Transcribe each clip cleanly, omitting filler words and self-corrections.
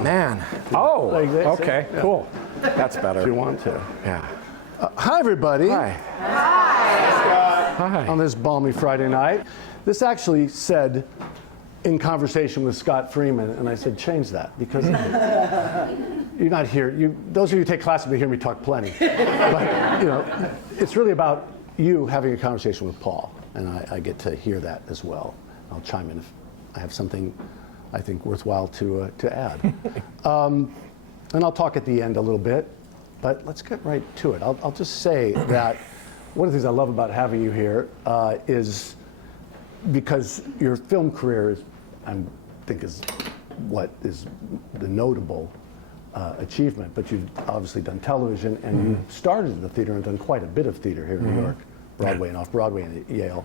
Man. Oh, Like this, okay, yeah. cool. That's better. If you want to. Yeah. Hi, everybody. Hi. Hi. On this balmy Friday night. This actually said, in conversation with Scott Freeman, and I said, change that, because you're not here. Those of you who take classes will hear me talk plenty. But, you know, it's really about you having a conversation with Paul, and I get to hear that as well. I'll chime in if I have something I think worthwhile to add. And I'll talk at the end a little bit, but let's get right to it. I'll just say that one of the things I love about having you here is because your film career is, I think, is what is the notable achievement. But you've obviously done television, and you started in the theater and done quite a bit of theater here in New York, Broadway and off-Broadway and at Yale.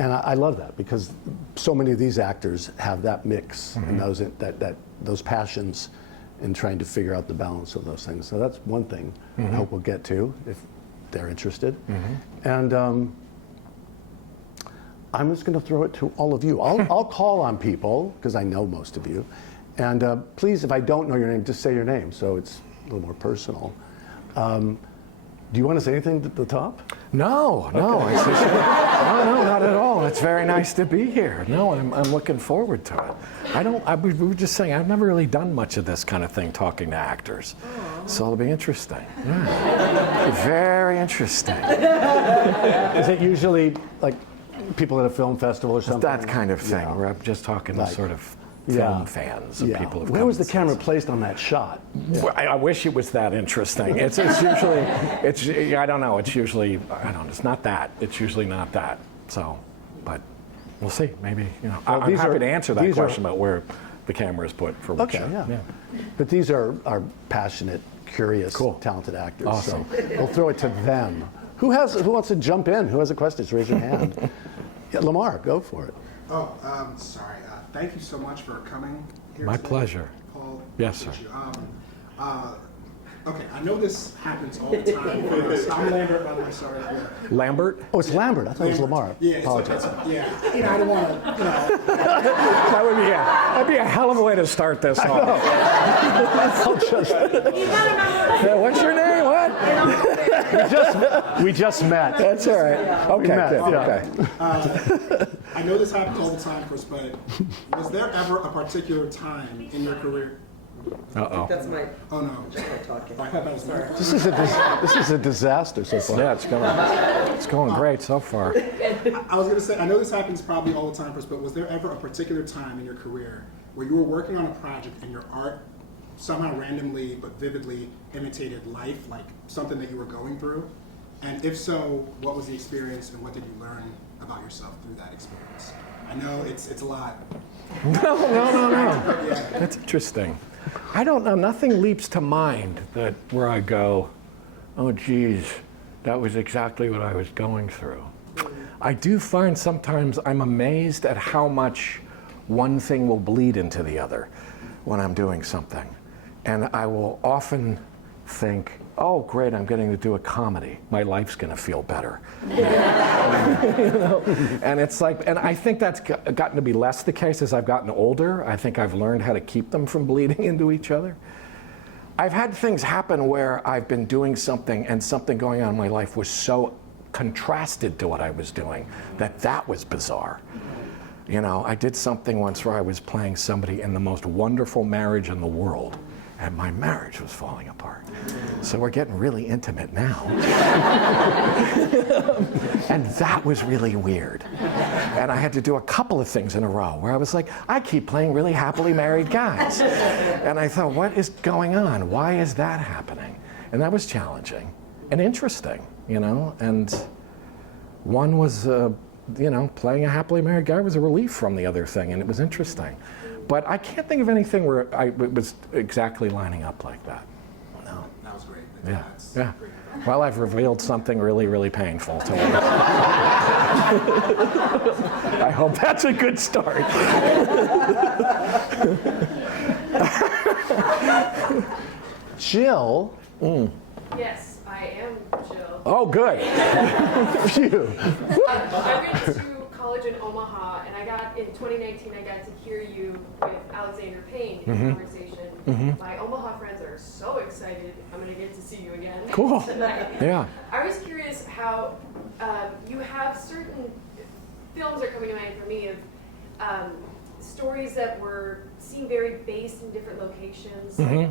And I love that, because so many of these actors have that mix and those passions in trying to figure out the balance of those things. So that's one thing I hope we'll get to if they're interested. And I'm just going to throw it to all of you. I'll call on people, because I know most of you. And please, if I don't know your name, just say your name, so it's a little more personal. Do you want to say anything at the top? No, no, Okay. no, not at all. It's very nice to be here. No, I'm looking forward to it. We were just saying, I've never really done much of this kind of thing, talking to actors. So it'll be interesting. Yeah. Very interesting. Is it usually like people at a film festival or something? That kind of thing, Yeah. where I'm just talking to sort of film fans and people who've Where come was the and camera seen placed on that shot? Well, I wish it was that interesting. It's usually, I don't know, it's usually, it's not that. It's usually not that. So, but we'll see, maybe, Well, I'm happy to answer that question are, about where the camera is put for which. Okay, yeah. But these are passionate, curious, talented actors. Awesome. So we'll throw it to them. Who wants to jump in? Who has a question? Just raise your hand. Yeah, Lamar, go for it. Oh, sorry. Thank you so much for coming here My today, pleasure. Paul. Yes, sir. Okay, I know this happens all the time. I'm Lambert, by the way, sorry. Yeah. Lambert? Oh, it's Lambert. I thought it was Lamar. Yeah, Apologize. yeah. I don't want to, That'd be a hell of a way to start this off. What's your name? What? We just met. That's all right. Okay, good. Yeah. Okay. I know this happens all the time, Chris, but was there ever a particular time in your career? Uh-oh. That's my. Oh, no. Just my talking. I thought that was my. This is a disaster so far. Yeah, it's going great so far. I was going to say, I know this happens probably all the time, Chris, but was there ever a particular time in your career where you were working on a project and your art somehow randomly but vividly imitated life, like something that you were going through? And if so, what was the experience and what did you learn about yourself through that experience? I know it's a lot. No. Yeah. That's interesting. I don't know. Nothing leaps to mind where I go, oh, geez, that was exactly what I was going through. I do find sometimes I'm amazed at how much one thing will bleed into the other when I'm doing something. And I will often think, oh, great, I'm getting to do a comedy. My life's going to feel better. And it's like, and I think that's gotten to be less the case as I've gotten older. I think I've learned how to keep them from bleeding into each other. I've had things happen where I've been doing something and something going on in my life was so contrasted to what I was doing that was bizarre. I did something once where I was playing somebody in the most wonderful marriage in the world, and my marriage was falling apart. So we're getting really intimate now. And that was really weird. And I had to do a couple of things in a row where I was like, I keep playing really happily married guys. And I thought, what is going on? Why is that happening? And that was challenging and interesting, and one was, playing a happily married guy was a relief from the other thing, and it was interesting. But I can't think of anything where it was exactly lining up like that. No. That was great. Yeah. That's Yeah. great. Well, I've revealed something really, really painful to me. I hope that's a good start. Jill. Yes, I am Jill. Oh, good. Phew. I went to college in Omaha, and in 2019, I got to hear you with Alexander Payne in conversation. My Omaha friends are so excited. I'm going to get to see you again Cool. tonight. Yeah. I was curious how you have certain films are coming to mind for me of stories that seem very based in different locations. Like,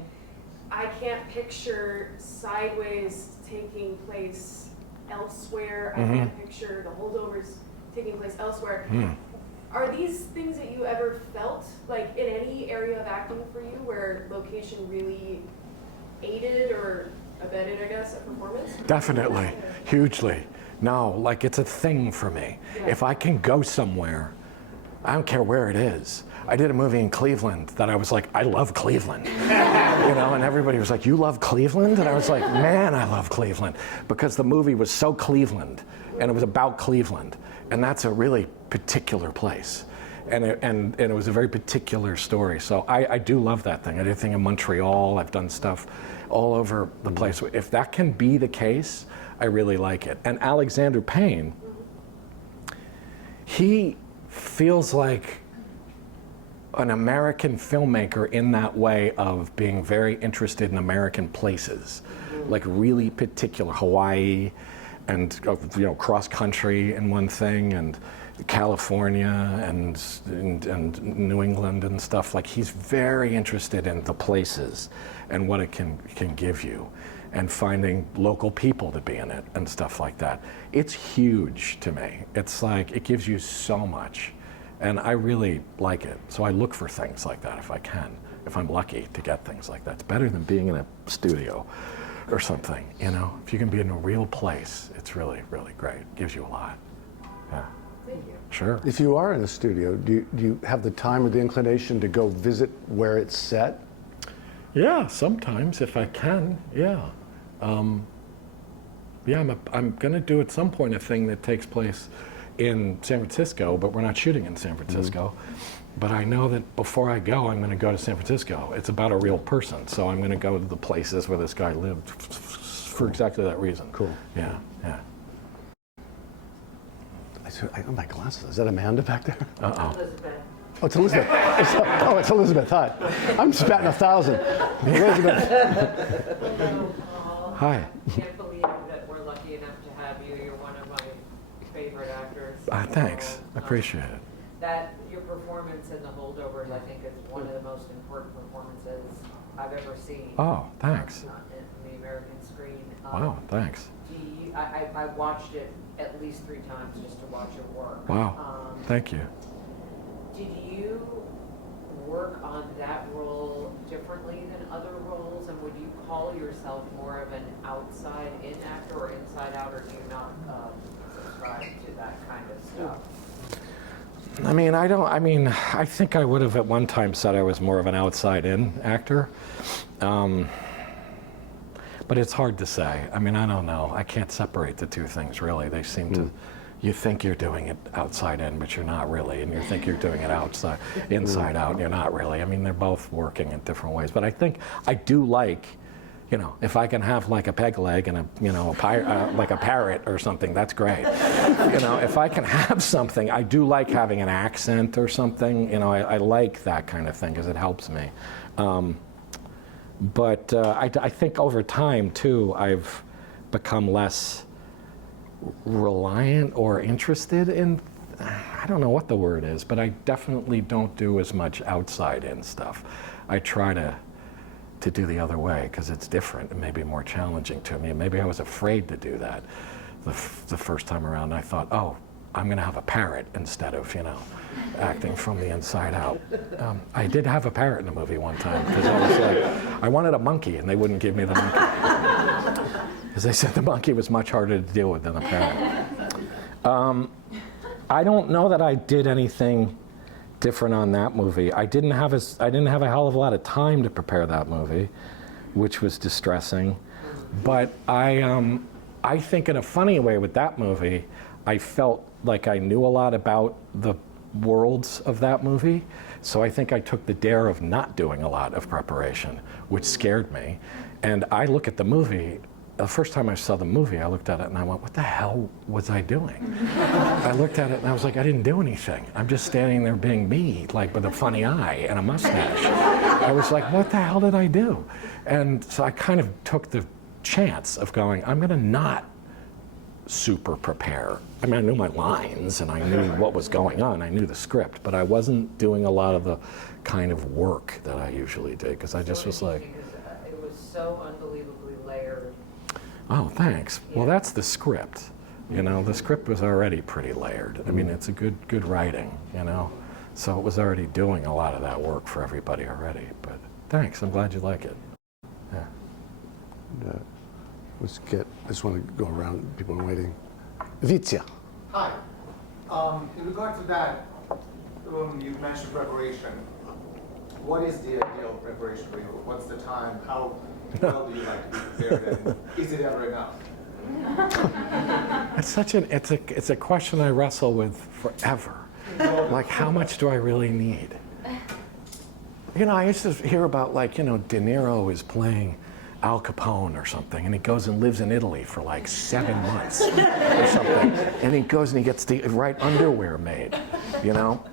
I can't picture Sideways taking place elsewhere. I can't picture The Holdovers taking place elsewhere. Are these things that you ever felt, like in any area of acting for you, where location really aided or abetted, I guess, a performance? Definitely, hugely. No, like it's a thing for me. Yeah. If I can go somewhere, I don't care where it is. I did a movie in Cleveland that I was like, I love Cleveland. And everybody was like, you love Cleveland? And I was like, man, I love Cleveland. Because the movie was so Cleveland, and it was about Cleveland. And that's a really particular place. And it was a very particular story. So I do love that thing. I did a thing in Montreal. I've done stuff all over the place. If that can be the case, I really like it. And Alexander Payne, he feels like an American filmmaker in that way of being very interested in American places, like really particular, Hawaii, and cross country in one thing, and California and New England and stuff. Like he's very interested in the places and what it can give you, and finding local people to be in it and stuff like that. It's huge to me. It's like it gives you so much. And I really like it. So I look for things like that if I can, if I'm lucky to get things like that. It's better than being in a studio or something, If you can be in a real place, it's really, really great. It gives you a lot. Yeah. Thank you. Sure. If you are in a studio, do you have the time or the inclination to go visit where it's set? Yeah, sometimes if I can, yeah. I'm going to do at some point a thing that takes place in San Francisco, but we're not shooting in San Francisco. But I know that before I go, I'm going to go to San Francisco. It's about a real person, so I'm going to go to the places where this guy lived for exactly that reason. Cool. Yeah. I got my glasses. Is that Amanda back there? Elizabeth. Oh, it's Elizabeth. It's Elizabeth. Hi. I'm just batting 1,000. Elizabeth. Hi. I can't believe that we're lucky enough to have you. You're one of my favorite actors. Thanks. I appreciate it. That your performance in The Holdovers, I think, is one of the most important performances I've ever seen. Oh, thanks. In the American screen. Wow, thanks. I watched it at least 3 times just to watch your work. Wow. Thank you. Did you work on that role differently than other roles, and would you call yourself more of an outside-in actor or inside-out, or do you not subscribe to that kind of stuff? I think I would have at one time said I was more of an outside-in actor. But it's hard to say. I don't know. I can't separate the two things, really. They seem to, you think you're doing it outside in, but you're not really. And you think you're doing it inside out, and you're not really. They're both working in different ways. But I think I do like, if I can have like a peg leg and like a parrot or something, that's great. If I can have something, I do like having an accent or something. I like that kind of thing because it helps me. But I think over time, too, I've become less reliant or interested in, I don't know what the word is, but I definitely don't do as much outside-in stuff. I try to do the other way because it's different and maybe more challenging to me. Maybe I was afraid to do that the first time around. I thought, oh, I'm going to have a parrot instead of, acting from the inside out. I did have a parrot in the movie one time because I was like, I wanted a monkey and they wouldn't give me the monkey. Because they said the monkey was much harder to deal with than the parrot. I don't know that I did anything different on that movie. I didn't have a hell of a lot of time to prepare that movie, which was distressing. But I think in a funny way with that movie, I felt like I knew a lot about the worlds of that movie. So I think I took the dare of not doing a lot of preparation, which scared me. And I look at the movie the first time I saw the movie, I looked at it and I went, what the hell was I doing? I looked at it and I was like, I didn't do anything. I'm just standing there being me, like with a funny eye and a mustache. I was like, what the hell did I do? And so I kind of took the chance of going, I'm gonna not super prepare. I mean, I knew my lines and I knew what was going on. I knew the script, but I wasn't doing a lot of the kind of work that I usually did because I just was like, It was so unbelievably layered. oh, thanks. Well, that's the script. You know, the script was already pretty layered. I mean, it's a good writing, you know? So it was already doing a lot of that work for everybody already. But thanks, I'm glad you like it. Yeah. I just want to go around, people are waiting. Vizia. Hi. In regard to that, you mentioned preparation. What is the ideal preparation for you? What's the time? How well do you like to be prepared? And is it ever enough? It's a question I wrestle with forever. Like, how much do I really need? You know, I used to hear about, like, you know, De Niro is playing Al Capone or something, and he goes and lives in Italy for like 7 months or something, and he goes and he gets the right underwear made, you know,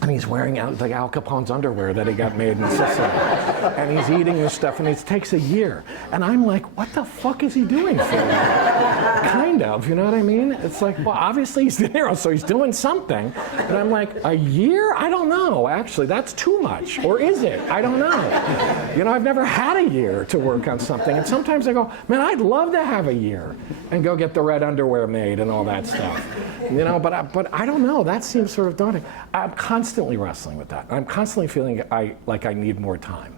and he's wearing like Al Capone's underwear that he got made in Sicily, and he's eating this stuff, and it takes a year, and I'm like, what the fuck is he doing for that? Kind of, you know what I mean? It's like, well, obviously he's De Niro, so he's doing something, and I'm like, a year? I don't know, actually, that's too much, or is it? I don't know. You know, I've never had a year to work on something, and sometimes I go, man, I'd love to have a year and go get the red underwear made and all that stuff, you know, but I don't know, that seems sort of daunting. I'm constantly wrestling with that. I'm constantly feeling like I need more time,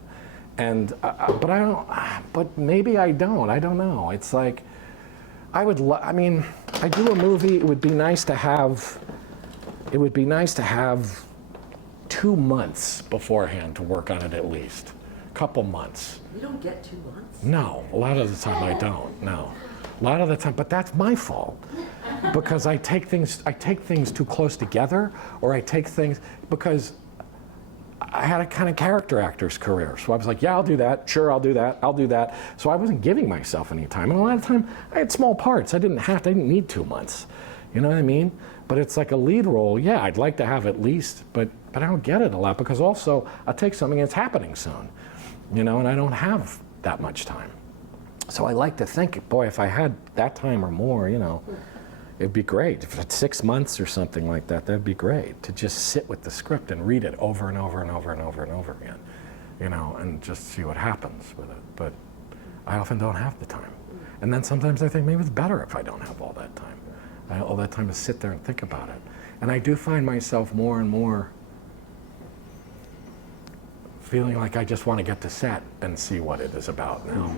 and but I don't. But maybe I don't. I don't know. It's like I mean, I do a movie. It would be nice to have. It would be nice to have 2 months beforehand to work on it at least. Couple months. You don't get 2 months? No, a lot of the time I don't. No, a lot of the time, but that's my fault. Because I take things too close together, or I take things because I had a kind of character actor's career. So I was like, yeah, I'll do that. Sure, I'll do that. I'll do that. So I wasn't giving myself any time. And a lot of time, I had small parts. I didn't need 2 months. You know what I mean? But it's like a lead role. Yeah, I'd like to have at least, but I don't get it a lot because also I'll take something that's happening soon, you know, and I don't have that much time. So I like to think, boy, if I had that time or more, you know, it'd be great. If it's 6 months or something like that, that'd be great. To just sit with the script and read it over and over and over and over and over again, you know, and just see what happens with it. But I often don't have the time. And then sometimes I think maybe it's better if I don't have all that time. All that time to sit there and think about it. And I do find myself more and more feeling like I just want to get to set and see what it is about now.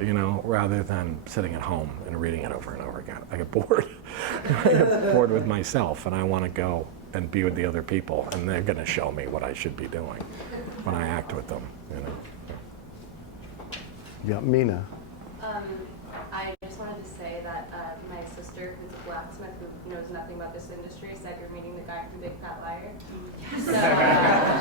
You know, rather than sitting at home and reading it over and over again. I get bored. I get bored with myself, and I want to go and be with the other people, and they're going to show me what I should be doing when I act with them, you know. Yeah, Mina. I just wanted to say that my sister, who's a blacksmith who knows nothing about this industry, said you're meeting the guy from Big Fat Liar. So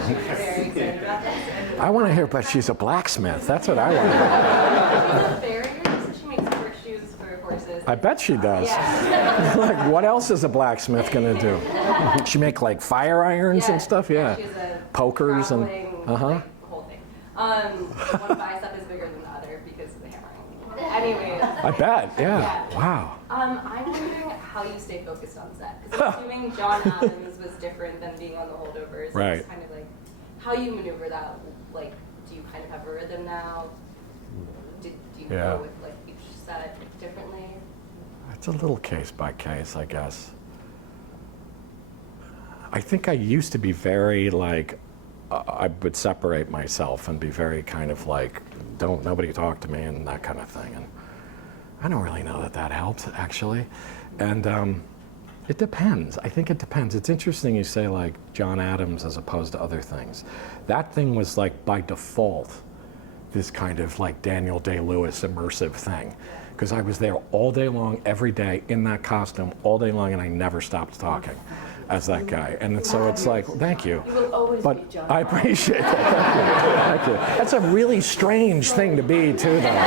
she was very excited about this. And I want to hear, but she's a blacksmith. That's what I want to hear. she's a farrier, so she makes horseshoes for horses. I bet she does. Yeah. Like, what else is a blacksmith going to do? She make, like, fire irons and stuff? Yeah. She has a Pokers and... grappling, Uh-huh. like, the whole thing. One bicep is bigger than the other because of the hammering. Anyways. I bet, yeah. Wow. I'm wondering how you stay focused on set. Because I'm assuming John Adams was different than being on the holdovers. Right. It's kind of like how you maneuver that. Like, do you kind of have a rhythm now? Do you Yeah. go with like each set differently? It's a little case by case, I guess. I think I used to be very like, I would separate myself and be very kind of like, nobody talk to me and that kind of thing. And I don't really know that helps, actually. And it depends. I think it depends. It's interesting you say like John Adams as opposed to other things. That thing was like by default this kind of like Daniel Day-Lewis immersive thing. Because I was there all day long, every day, in that costume, all day long, and I never stopped talking. as that guy. And so it's like, thank you. You will always be But John. I appreciate that. Thank you. Thank you. That's a really strange thing to be, too, though.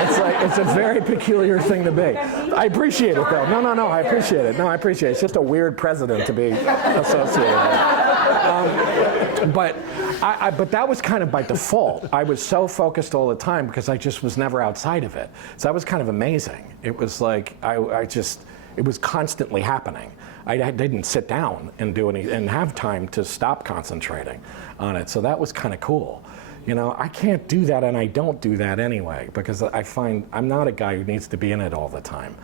It's like, it's a very peculiar thing to be. I appreciate it, though. No, I appreciate it. No, I appreciate it. It's just a weird president to be associated with. But that was kind of by default. I was so focused all the time because I just was never outside of it. So that was kind of amazing. It was like, it was constantly happening. I didn't sit down and do any and have time to stop concentrating on it. So that was kind of cool. You know, I can't do that, and I don't do that anyway, because I find I'm not a guy who needs to be in it all the time.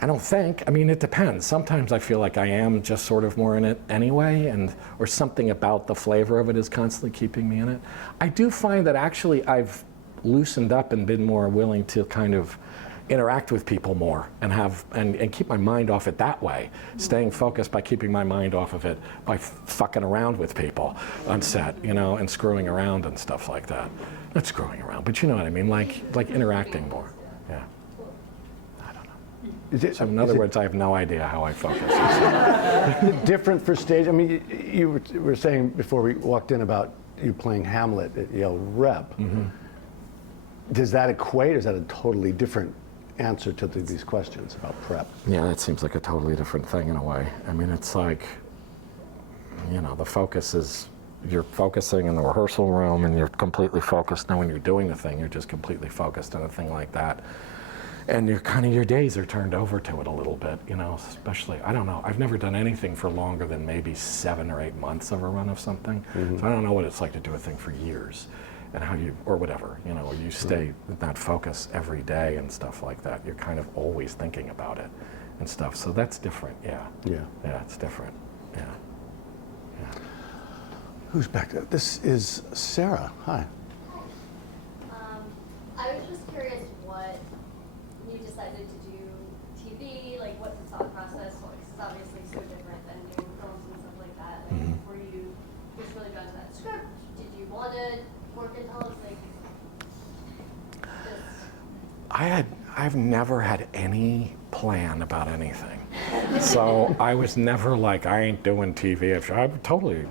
I don't think. I mean, it depends. Sometimes I feel like I am just sort of more in it anyway, or something about the flavor of it is constantly keeping me in it. I do find that actually I've loosened up and been more willing to kind of interact with people more and keep my mind off it that way, staying focused by keeping my mind off of it by fucking around with people on set, you know, and screwing around and stuff like that. Not screwing around, but you know what I mean, like interacting more. Yeah. I don't know. So in other words, I have no idea how I focus. Is it different for stage? I mean, you were saying before we walked in about you playing Hamlet at Yale Rep. Mm-hmm. Does that equate, or is that a totally different answer to these questions about prep? Yeah, that seems like a totally different thing in a way. I mean, it's like, you know, the focus is, you're focusing in the rehearsal room and you're completely focused. Now when you're doing the thing, you're just completely focused on a thing like that. And your days are turned over to it a little bit, you know, especially, I don't know, I've never done anything for longer than maybe 7 or 8 months of a run of something. Mm-hmm. So I don't know what it's like to do a thing for years. And how you, or whatever, you know, you stay with that focus every day and stuff like that. You're kind of always thinking about it and stuff. So that's different, yeah. Yeah. Yeah, it's different, yeah. Yeah. Who's back there? This is Sarah. Hi. I was just curious what you decided to do TV, like what the thought process was. It's obviously so different than doing films and stuff like that. Like, were you just really drawn to that script? Did you want to work in television? I've never had any plan about anything. So I was never like, I ain't doing TV. I totally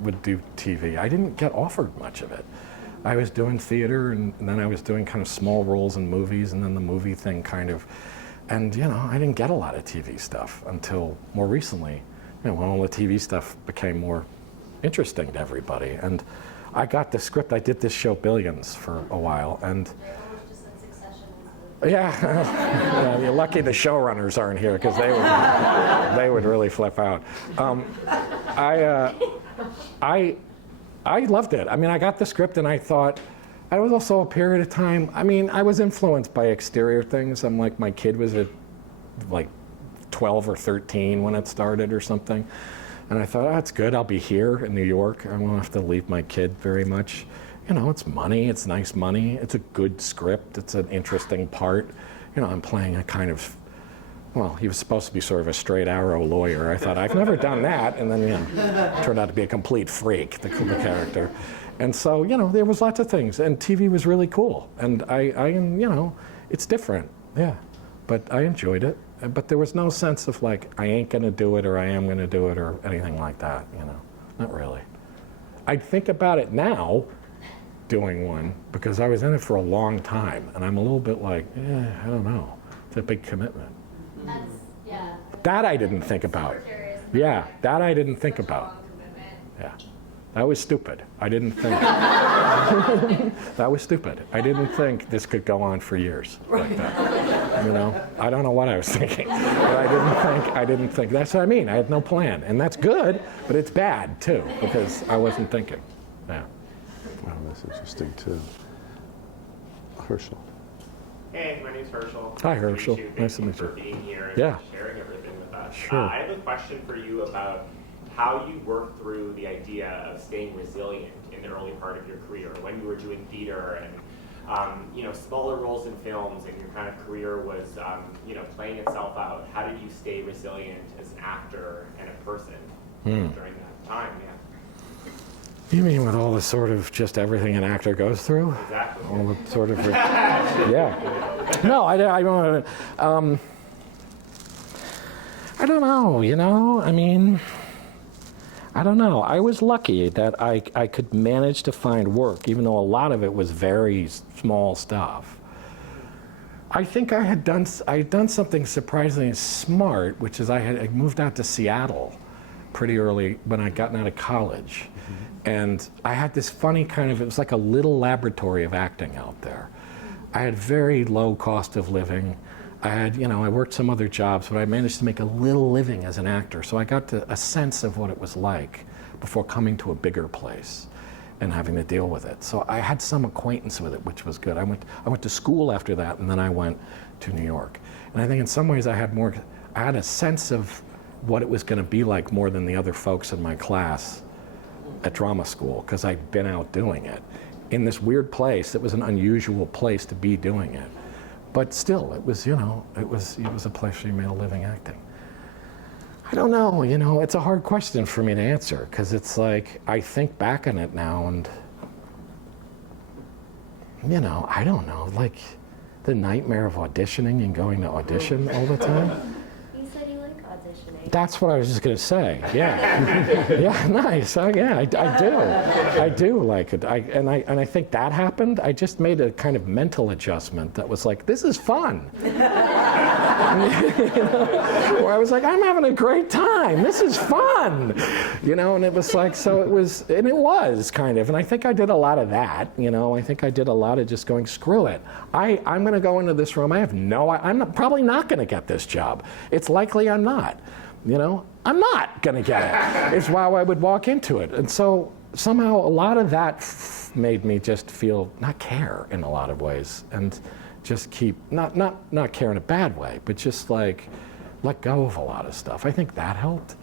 would do TV. I didn't get offered much of it. I was doing theater, and then I was doing kind of small roles in movies, and then the movie thing kind of, and you know, I didn't get a lot of TV stuff until more recently, you know, when all the TV stuff became more interesting to everybody. And I got the script. I did this show Billions for a while, and yeah, you're lucky the showrunners aren't here, because they would really flip out. I loved it. I mean, I got the script, and I thought, I was also a period of time. I mean, I was influenced by exterior things. I'm like, my kid was at like 12 or 13 when it started or something. And I thought, oh, that's good. I'll be here in New York. I won't have to leave my kid very much. You know, it's money. It's nice money. It's a good script. It's an interesting part. You know, I'm playing a kind of, well, he was supposed to be sort of a straight arrow lawyer. I thought, I've never done that. And then, you know, turned out to be a complete freak, the character. And so, you know, there was lots of things. And TV was really cool. And I you know, it's different. Yeah. But I enjoyed it. But there was no sense of like, I ain't going to do it, or I am going to do it, or anything like that, you know. Not really. I'd think about it now, doing one, because I was in it for a long time, and I'm a little bit like, I don't know. It's a big commitment. That's, yeah. That I didn't think about. Yeah, that I didn't think about. Yeah. That was stupid. I didn't think. That was stupid. I didn't think this could go on for years like that. You know, I don't know what I was thinking, but I didn't think. That's what I mean. I had no plan, and that's good, but it's bad too, because I wasn't thinking. Yeah. Oh, that's interesting too. Herschel. Hey, my name's Herschel. Hi, Herschel. Nice to meet Thank you you. for being here and Yeah. sharing everything with us. Sure. I have a question for you about how you worked through the idea of staying resilient in the early part of your career, when you were doing theater and you know, smaller roles in films, and your kind of career was you know, playing itself out. How did you stay resilient as an actor and a person during that time? Yeah. You mean with all the sort of just everything an actor goes through? Exactly. All the sort of, yeah. No, I don't. I don't know, you know, I mean, I don't know. I was lucky that I could manage to find work, even though a lot of it was very small stuff. I think I had done something surprisingly smart, which is I moved out to Seattle pretty early when I'd gotten out of college. And I had this funny kind of, it was like a little laboratory of acting out there. I had very low cost of living. I had, you know, I worked some other jobs, but I managed to make a little living as an actor. So I got a sense of what it was like before coming to a bigger place and having to deal with it. So I had some acquaintance with it, which was good. I went to school after that, and then I went to New York. And I think in some ways I had a sense of what it was going to be like more than the other folks in my class at drama school, because I'd been out doing it in this weird place. It was an unusual place to be doing it. But still, it was, you know, it was a place where you made a living acting. I don't know, you know, it's a hard question for me to answer, because it's like, I think back on it now and, you know, I don't know, like the nightmare of auditioning and going to audition all the time. You said you like auditioning. That's what I was just going to say, yeah. Yeah, nice, yeah, I do like it. And I think that happened. I just made a kind of mental adjustment that was like, this is fun. You know, where I was like, I'm having a great time. This is fun. You know, and it was like, so it was kind of. And I think I did a lot of that. You know, I think I did a lot of just going, screw it. I'm going to go into this room. I'm probably not going to get this job. It's likely I'm not. You know, I'm not going to get it. It's why I would walk into it. And so somehow a lot of that made me just feel not care in a lot of ways. And just keep, not care in a bad way, but just like let go of a lot of stuff. I think that helped.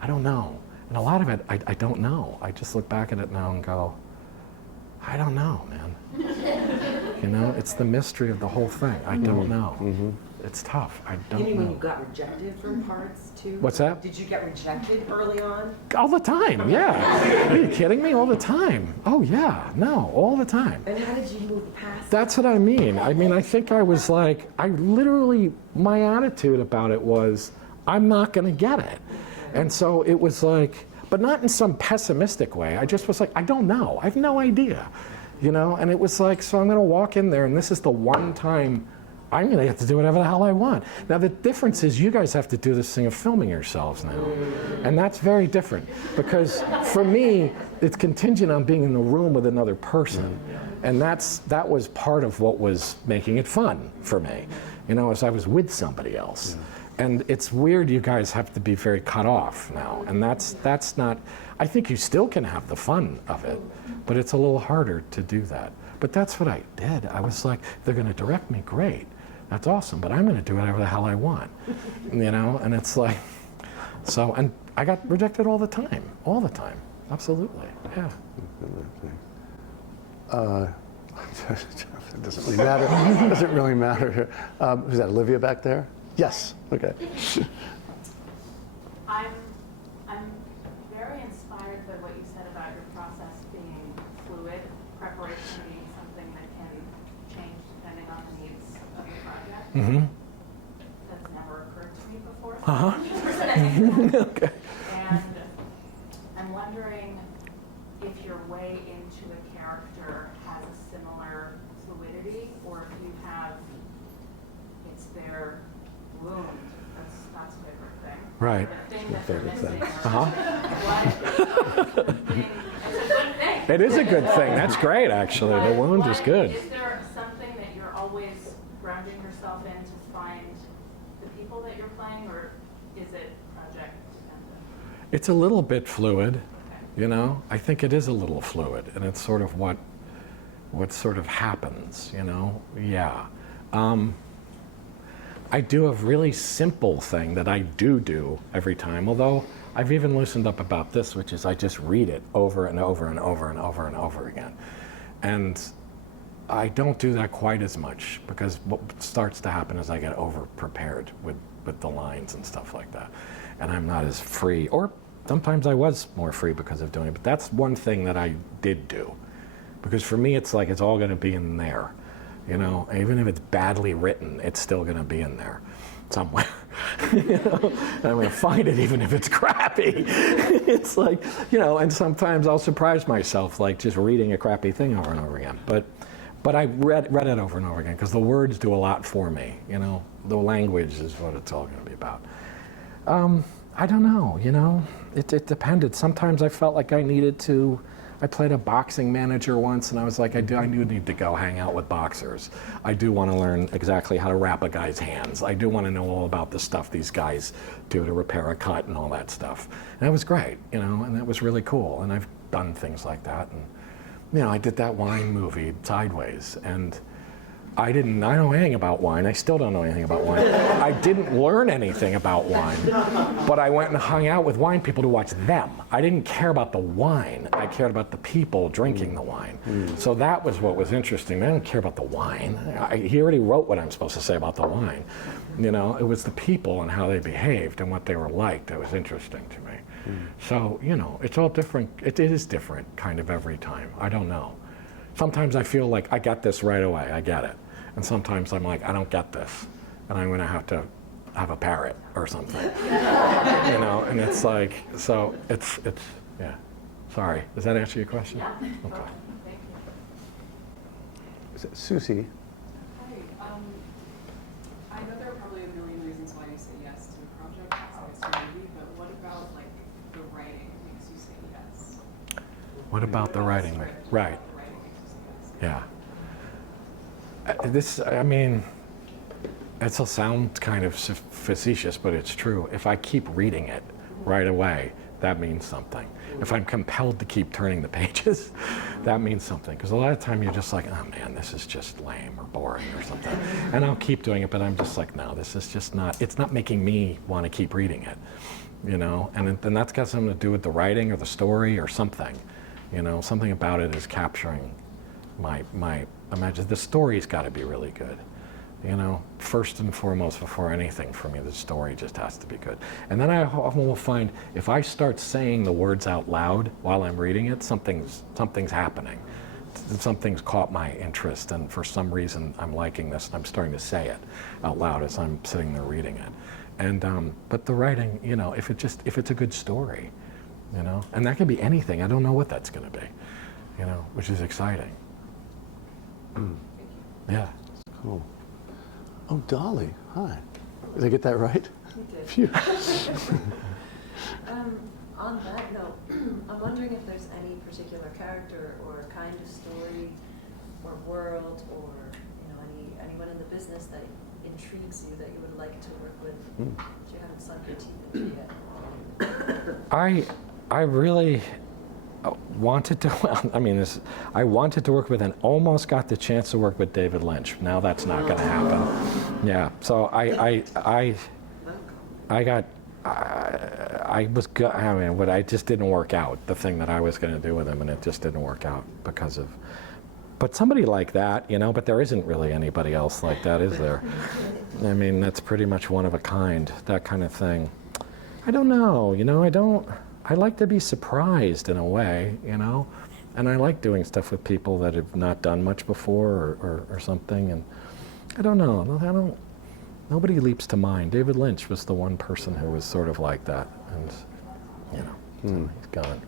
I don't know. And a lot of it, I don't know. I just look back at it now and go, I don't know, man. You know, it's the mystery of the whole thing. I don't know. Mm-hmm. It's tough. I don't know. You mean when you got rejected from parts too? What's that? Did you get rejected early on? All the time, yeah. Are you kidding me? All the time. Oh yeah, no, all the time. And how did you move past That's what I mean. I think I was like, my attitude about it was, I'm not going to get it. And so it was like, but not in some pessimistic way. I just was like, I don't know. I have no idea. You know, and it was like, so I'm going to walk in there, and this is the one time I'm going to have to do whatever the hell I want. Now, the difference is you guys have to do this thing of filming yourselves now. And that's very different. Because for me, it's contingent on being in the room with another person. And that was part of what was making it fun for me, you know, as I was with somebody else. And it's weird you guys have to be very cut off now. And that's not, I think you still can have the fun of it, but it's a little harder to do that. But that's what I did. I was like, they're going to direct me, great. That's awesome, but I'm going to do whatever the hell I want. You know, and it's like, so, and I got rejected all the time. Absolutely, yeah. It doesn't really matter. It doesn't really matter. Who's that, Olivia back there? Yes, okay. I'm very inspired by what you said about your process being fluid, preparation being something that can change depending on the needs of the project. Mm-hmm. That's never occurred to me before. Uh-huh. Okay. And I'm wondering if your way into a character has a similar fluidity, or if you have, it's their wound. That's a different thing. Right. The thing that they're missing. Uh-huh. It's a good thing. It is a good thing. That's great, actually. The wound is good. Is there something that you're always grounding yourself in to find the people that you're playing, or is it project dependent? It's a little bit fluid, you know. I think it is a little fluid, and it's sort of what sort of happens, you know. Yeah. I do a really simple thing that I do every time, although I've even loosened up about this, which is I just read it over and over and over and over and over again. And I don't do that quite as much, because what starts to happen is I get over-prepared with the lines and stuff like that. And I'm not as free, or sometimes I was more free because of doing it, but that's one thing that I did do. Because for me, it's like it's all going to be in there. You know, even if it's badly written, it's still going to be in there. somewhere. You know? And I'm going to find it even if it's crappy. It's like, you know, and sometimes I'll surprise myself, like just reading a crappy thing over and over again. But I read it over and over again because the words do a lot for me. You know, the language is what it's all going to be about. I don't know, you know, it depended. Sometimes I felt like I needed to. I played a boxing manager once, and I was like, I do need to go hang out with boxers. I do want to learn exactly how to wrap a guy's hands. I do want to know all about the stuff these guys do to repair a cut and all that stuff. And that was great, you know, and that was really cool. And I've done things like that. And, you know, I did that wine movie, Sideways, and I don't know anything about wine. I still don't know anything about wine. I didn't learn anything about wine, but I went and hung out with wine people to watch them. I didn't care about the wine. I cared about the people drinking the wine. So that was what was interesting. I didn't care about the wine. He already wrote what I'm supposed to say about the wine. You know, it was the people and how they behaved and what they were like that was interesting to me. So, you know, it's all different. It is different kind of every time. I don't know. Sometimes I feel like I got this right away, I get it. And sometimes I'm like, I don't get this. And I'm gonna have to have a parrot or something. You know, and it's like, so it's yeah. Sorry, does that answer your question? Yeah. Okay. Thank you. Susie, Hi. I know there are probably a million reasons why you say yes to a project, yes to a movie, but what about like the writing makes you say yes? What about the writing? Right. The writing makes you say yes. Yeah. I mean, it'll sound kind of facetious, but it's true. If I keep reading it right away, that means something. If I'm compelled to keep turning the pages, that means something. Because a lot of time you're just like, oh man, this is just lame or boring or something. And I'll keep doing it, but I'm just like, no, this is just not, it's not making me want to keep reading it. You know, and that's got something to do with the writing or the story or something. You know, something about it is capturing my imagine the story's got to be really good, you know, first and foremost before anything for me, the story just has to be good. And then I often will find if I start saying the words out loud while I'm reading it, something's happening. Something's caught my interest, and for some reason I'm liking this and I'm starting to say it out loud as I'm sitting there reading it. And but the writing, you know, if it's a good story, you know, and that can be anything. I don't know what that's going to be, you know, which is exciting. Yeah. cool. Oh, Dolly, hi. Did I get that right? You did. Phew. On that note, I'm wondering if there's any particular character or kind of story or world or anyone in the business that intrigues you that you would like to work with that you haven't sunk your teeth into yet. I really wanted to. Well, I mean, I wanted to work with and almost got the chance to work with David Lynch. Now that's not going to happen. Yeah. So I just didn't work out, the thing that I was going to do with him, and it just didn't work out because of. But somebody like that, but there isn't really anybody else like that, is there? I mean, that's pretty much one of a kind, that kind of thing. I don't know, I like to be surprised in a way, and I like doing stuff with people that have not done much before or something, and I don't know, nobody leaps to mind. David Lynch was the one person who was sort of like that, and, so he's gone.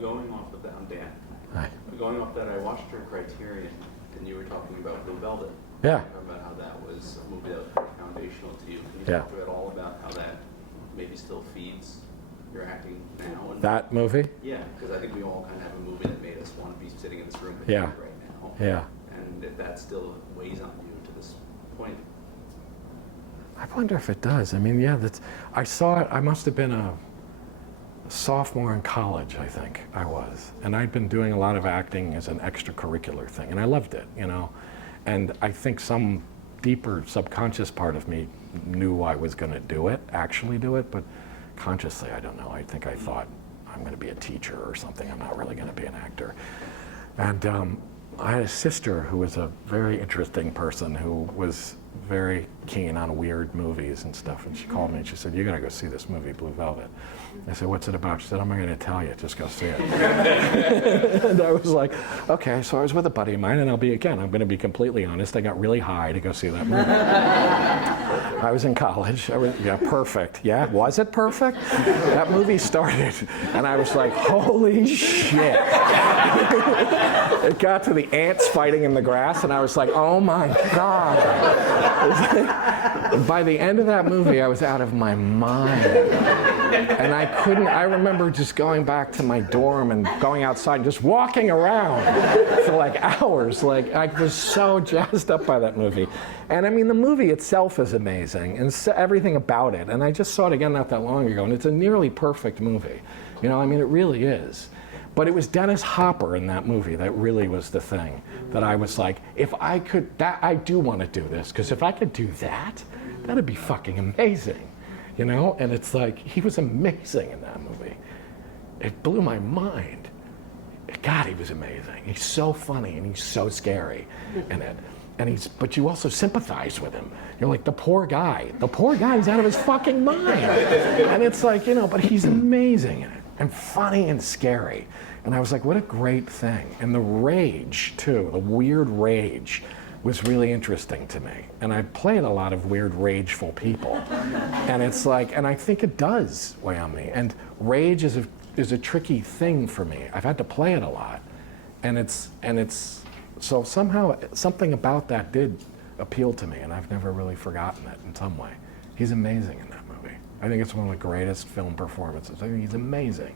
Going off of that, I'm Dan. Hi. Going off that, I watched your Criterion, and you were talking about Blue Velvet. Yeah. Talking about how that was a movie that was very foundational to you. Can you talk at all about how that maybe still feeds your acting now? And That movie? yeah, because I think we all kind of have a movie that made us want to be sitting in this room with Yeah. you right now. Yeah. And if that still weighs on you to this point. I wonder if it does. I mean, yeah, I saw it, I must have been a sophomore in college, I think I was. And I'd been doing a lot of acting as an extracurricular thing, and I loved it, And I think some deeper subconscious part of me knew I was going to actually do it, but consciously, I don't know. I think I thought, I'm going to be a teacher or something. I'm not really going to be an actor. And I had a sister who was a very interesting person who was very keen on weird movies and stuff, and she called me and she said, "You gotta go see this movie, Blue Velvet." I said, "What's it about?" She said, "I'm not gonna tell you, just go see it." And I was like, okay. So I was with a buddy of mine, and I'm gonna be completely honest, I got really high to go see that movie. I was in college. Yeah, perfect. Yeah, was it perfect? That movie started, and I was like, holy shit. It got to the ants fighting in the grass, and I was like, oh my God. By the end of that movie, I was out of my mind. And I remember just going back to my dorm and going outside and just walking around for like hours. Like, I was so jazzed up by that movie. And I mean, the movie itself is amazing, and everything about it. And I just saw it again not that long ago, and it's a nearly perfect movie. You know, I mean, it really is. But it was Dennis Hopper in that movie that really was the thing that I was like, if I could, I do want to do this, because if I could do that, that'd be fucking amazing. You know, and it's like, he was amazing in that movie. It blew my mind. God, he was amazing. He's so funny and he's so scary in it. And but you also sympathize with him. You're like, the poor guy. The poor guy's out of his fucking mind. And it's like, you know, but he's amazing in it. And funny and scary. And I was like, what a great thing. And the rage, too, the weird rage, was really interesting to me. And I played a lot of weird, rageful people. And it's like, and I think it does weigh on me. And rage is a tricky thing for me. I've had to play it a lot. And it's so somehow something about that did appeal to me, and I've never really forgotten it in some way. He's amazing in that movie. I think it's one of the greatest film performances. I think he's amazing.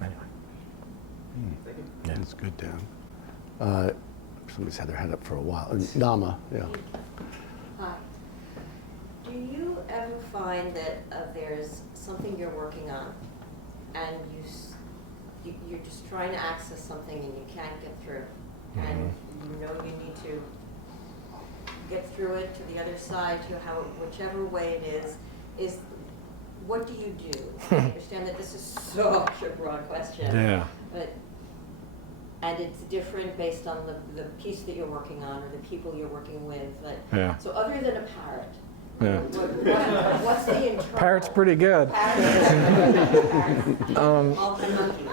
Anyway. Thank you. Yeah, it's good, Dan. Somebody's had their hand up for a while. Nama, yeah. Hi. Do you ever find that there's something you're working on, and you're just trying to access something and you can't get through, and you know you need to get through it to the other side, to whichever way it is what do you do? I understand that this is such a broad question. Yeah. And it's different based on the piece that you're working on or the people you're working with. But, Yeah. So other than a parrot, Yeah. what's the internal? Parrot's pretty good. All the monkeys.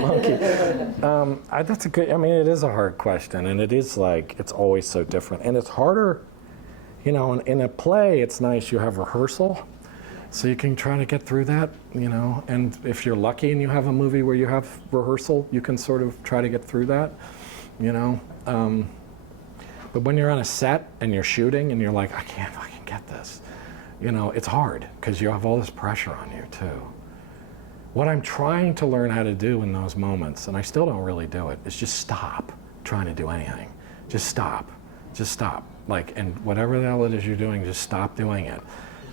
Monkey. That's a good, I mean, it is a hard question, and it is like, it's always so different. And it's harder, you know, in a play, it's nice you have rehearsal, so you can try to get through that, you know, and if you're lucky and you have a movie where you have rehearsal, you can sort of try to get through that, you know. But when you're on a set and you're shooting and you're like, I can't fucking get this, you know, it's hard because you have all this pressure on you too. What I'm trying to learn how to do in those moments, and I still don't really do it, is just stop trying to do anything. Just stop. Just stop. Like, and whatever the hell it is you're doing, just stop doing it.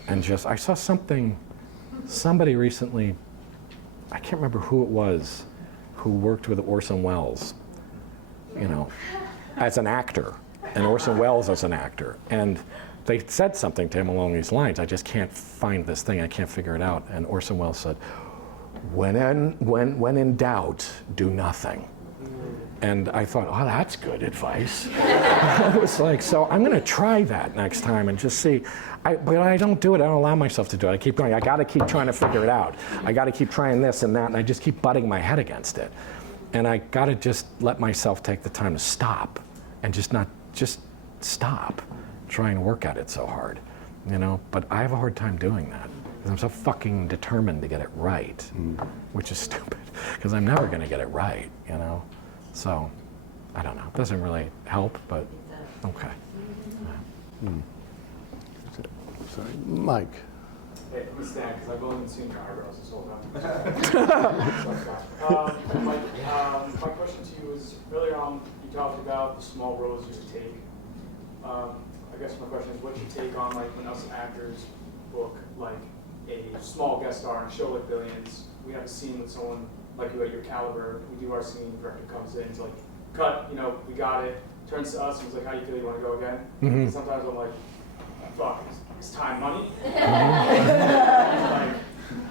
And just, I saw somebody recently, I can't remember who it was, who worked with Orson Welles, you know, as an actor, and Orson Welles as an actor. And they said something to him along these lines, I just can't find this thing, I can't figure it out. And Orson Welles said, when in doubt, do nothing. And I thought, oh, that's good advice. I was like, so I'm going to try that next time and just see. But I don't do it. I don't allow myself to do it. I keep going. I got to keep trying to figure it out. I got to keep trying this and that, and I just keep butting my head against it. And I got to just let myself take the time to stop and just stop trying to work at it so hard, you know? But I have a hard time doing that because I'm so fucking determined to get it right, which is stupid because I'm never going to get it right, you know? So, I don't know. It doesn't really help, but okay. Sorry, Mike. Hey, I'm Stan, because I've only been seeing your eyebrows this whole time. My question to you is, earlier on, you talked about the small roles you would take. I guess my question is, what's your take on, like, when us actors book, like, a small guest star on a show like Billions? We have a scene with someone like you at your caliber. We do our scene, director comes in, he's like, cut, you know, we got it. Turns to us and he's like, how do you feel, you want to go again? And sometimes I'm like, fuck, it's time, money. Like,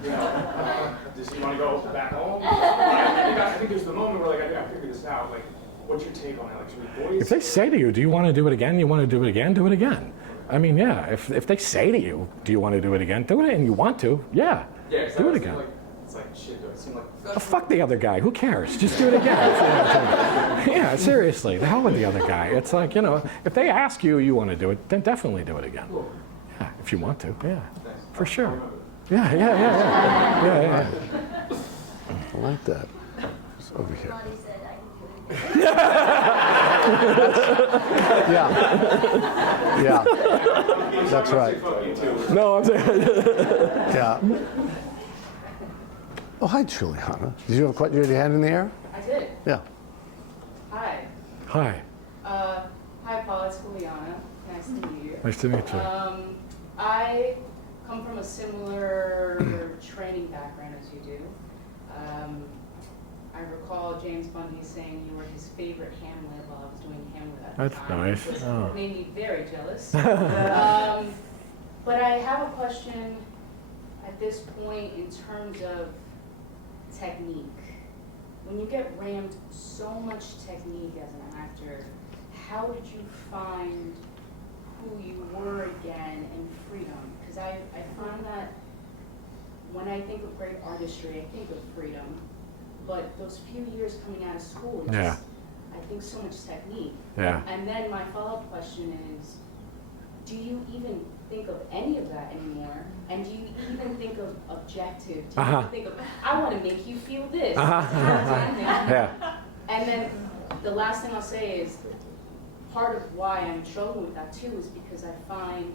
you know, does he want to go back home? I think there's the moment where, like, I figured this out. Like, what's your take on that? Like, should we boys? If they say to you, do you want to do it again? You want to do it again? Do it again. I mean, yeah, if they say to you, do you want to do it again? Do it, and you want to, yeah, Yeah, 'cause do that it was again. Like, it's like, shit, does it seem like... Oh, fuck the other guy. Who cares? Just do it again. Yeah, seriously. The hell with the other guy. It's like, you know, if they ask you, you want to do it, then definitely do it again. Yeah, if you want to. Yeah, for sure. Yeah. Yeah. I like that. It's over here. Monty said I can do it again. Yeah. That's right. No, I'm saying. Yeah. Oh, hi, Juliana. Did you have your hand in the air? I did. Yeah. Hi. Hi. Hi, Paul. It's Juliana. Nice to meet you. Nice to meet you. I come from a similar training background as you do. I recall James Bundy saying you were his favorite Hamlet while I was doing Hamlet at the That's time. nice. Which Oh. made me very jealous. But I have a question at this point in terms of technique. When you get rammed so much technique as an actor, how did you find who you were again in freedom? Because I find that when I think of great artistry, I think of freedom. But those few years coming out of school, it's Yeah. just, I think so much technique. Yeah. And then my follow-up question is, do you even think of any of that anymore? And do you even think of objective? Do you even think of, I want to make you feel this? Yeah. And then the last thing I'll say is, part of why I'm struggling with that too is because I find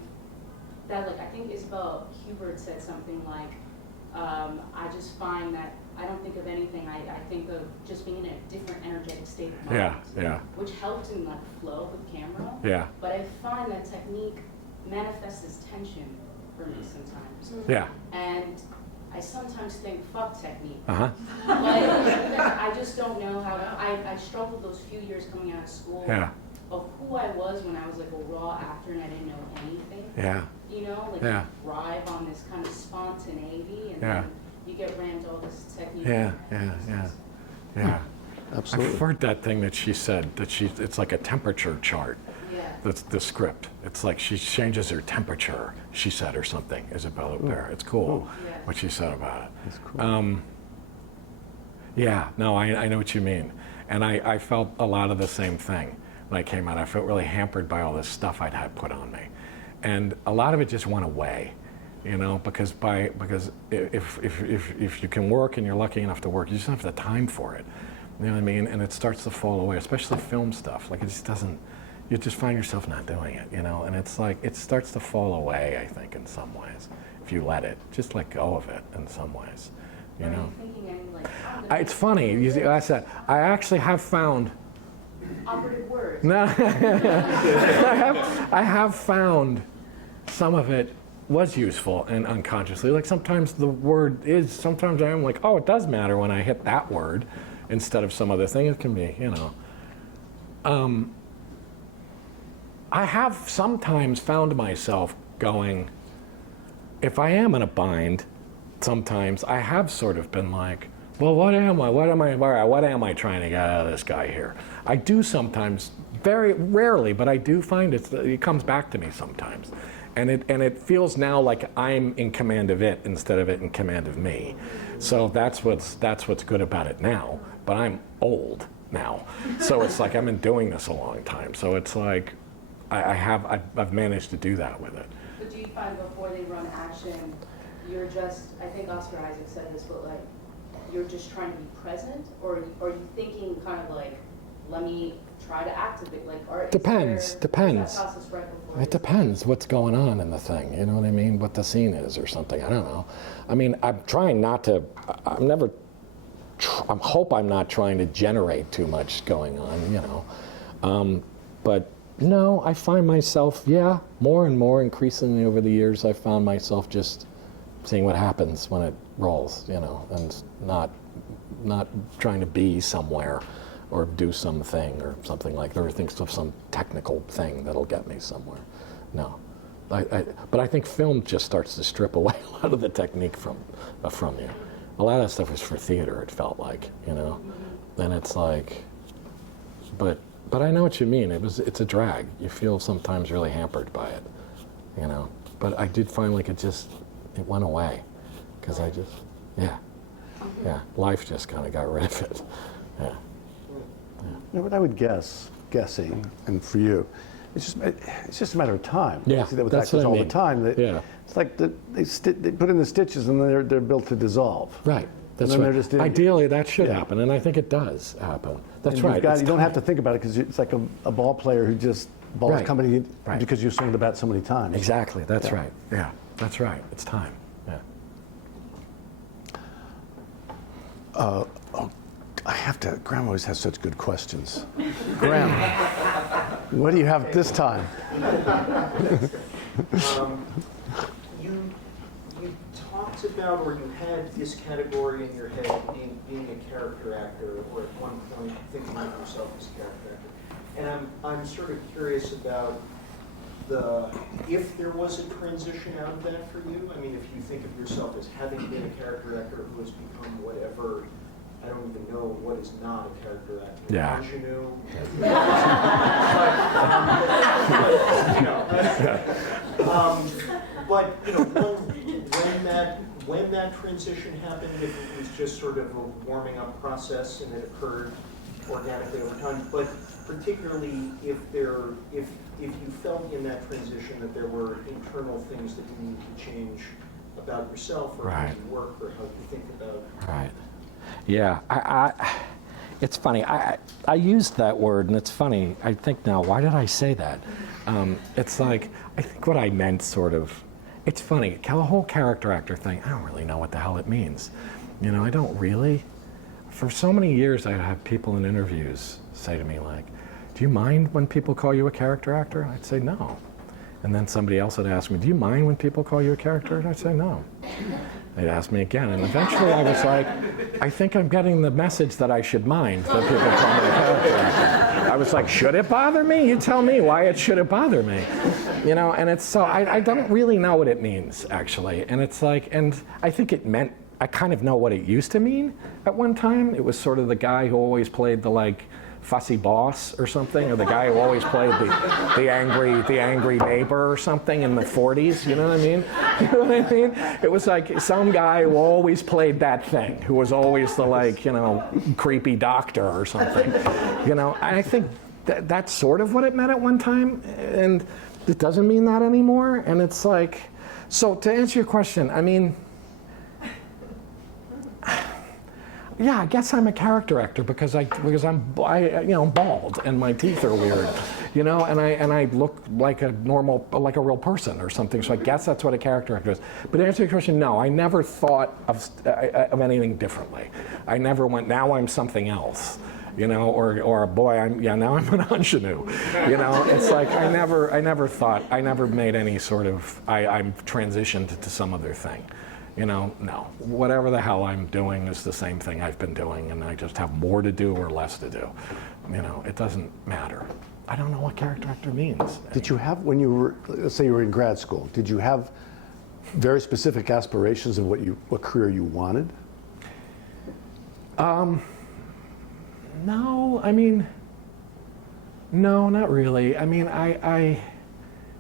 that, like, I think Isabel Hubert said something like, I just find that I don't think of anything. I think of just being in a different energetic state of mind. Yeah. Which helped in like flow with camera. Yeah. But I find that technique manifests as tension for me sometimes. Yeah. And I sometimes think, fuck technique. Uh-huh. But I just don't know how, I struggled those few years coming out of school Yeah. of who I was when I was like a raw actor and I didn't know anything. Yeah. You know, like Yeah. you thrive on this kind of spontaneity and Yeah. then you get rammed all this technique. Yeah. Absolutely. I've heard that thing that she said, that it's like a temperature chart. Yeah. That's the script. It's like she changes her temperature, she said, or something, Isabella Huppert. It's cool Yeah. what she said about it. That's cool. Yeah, no, I know what you mean. And I felt a lot of the same thing when I came out. I felt really hampered by all this stuff I'd had put on me. And a lot of it just went away, you know, because if you can work and you're lucky enough to work, you just don't have the time for it. You know what I mean? And it starts to fall away, especially film stuff. Like, it just doesn't, you just find yourself not doing it, you know? And it's like, it starts to fall away, I think, in some ways, if you let it. Just let go of it in some ways, you know? Are you thinking any like, It's funny, you see, I said, I actually have found, operative words? no, I have found some of it was useful and unconsciously. Like, sometimes the word is, sometimes I am like, oh, it does matter when I hit that word instead of some other thing. It can be, you know. I have sometimes found myself going, if I am in a bind, sometimes I have sort of been like, well, what am I trying to get out of this guy here? I do sometimes, very rarely, but I do find it comes back to me sometimes. And it feels now like I'm in command of it instead of it in command of me. So that's what's good about it now. But I'm old now, so it's like I've been doing this a long time. So it's like I've managed to do that with it. But do you find before they run action, you're just, I think Oscar Isaac said this, but like, you're just trying to be present, or are you thinking kind of like, let me try to activate, like, or Depends. is that Depends. process right before It depends what's going on in the thing. You know what I mean? What the scene is or something. I don't know. I mean, I'm trying not to. I'm never. I hope I'm not trying to generate too much going on. You know, but no, I find myself, more and more increasingly over the years, I found myself just seeing what happens when it rolls. You know, and not trying to be somewhere or do something or something like that, or think of some technical thing that'll get me somewhere. No. But I think film just starts to strip away a lot of the technique from you. A lot of that stuff was for theater, it felt like, you know? Then it's like, but I know what you mean. It's a drag. You feel sometimes really hampered by it, you know. But I did find like it went away, because life just kind of got rid of it. Yeah. You know what I would guessing, and for you, it's just a matter of time. Yeah, I see that with that's actors what I all mean. the time. It's like they put in the stitches and they're built to dissolve. Right. That's And then right. they're just Ideally, that should Yeah. happen, and I think it does happen. That's And right. you don't have to think about it, because it's like a ball player who just balls Right. company Right. because you swing the bat so many times. Exactly. That's Yeah. right. Yeah. That's right. It's time. Yeah. I have to. Graham always has such good questions. Graham, what do you have this time? You talked about, or you had this category in your head, being a character actor, or at one point thinking of yourself as a character actor. And I'm sort of curious about if there was a transition out of that for you. I mean, if you think of yourself as having been a character actor who has become whatever, I don't even know what is not a character actor. Yeah. Ingenue. But you know, when that transition happened, if it was just sort of a warming up process and it occurred organically over time, but particularly if you felt in that transition that there were internal things that you needed to change about yourself, or how Right. you work, or how you think about. Right. Yeah. It's funny. I used that word, and it's funny. I think now, why did I say that? It's like, I think what I meant sort of, it's funny, the whole character actor thing, I don't really know what the hell it means. You know, I don't really. For so many years, I'd have people in interviews say to me like, do you mind when people call you a character actor? I'd say no. And then somebody else would ask me, do you mind when people call you a character? And I'd say no. They'd ask me again, and eventually I was like, I think I'm getting the message that I should mind that people call me a character actor. I was like, should it bother me? You tell me why it should bother me. You know, and it's so, I don't really know what it means, actually. And it's like, and I think it meant, I kind of know what it used to mean at one time. It was sort of the guy who always played the like, fussy boss or something, or the guy who always played the angry neighbor or something in the 40s, you know what I mean? You know what I mean? It was like some guy who always played that thing, who was always the like, you know, creepy doctor or something. You know, I think that's sort of what it meant at one time, and it doesn't mean that anymore, and it's like, so to answer your question, I mean, yeah, I guess I'm a character actor because I'm you know, bald and my teeth are weird, you know, and I look like a real person or something. So I guess that's what a character actor is. But to answer your question, no, I never thought of anything differently. I never went, now I'm something else, you know, or boy, now I'm an ingenue, you know. It's like I never made any sort of I'm transitioned to some other thing. You know, no. Whatever the hell I'm doing is the same thing I've been doing, and I just have more to do or less to do. You know, it doesn't matter. I don't know what character actor means. Did you have, when you were, let's say you were in grad school, did you have very specific aspirations of what career you wanted? No, I mean, no, not really. I mean,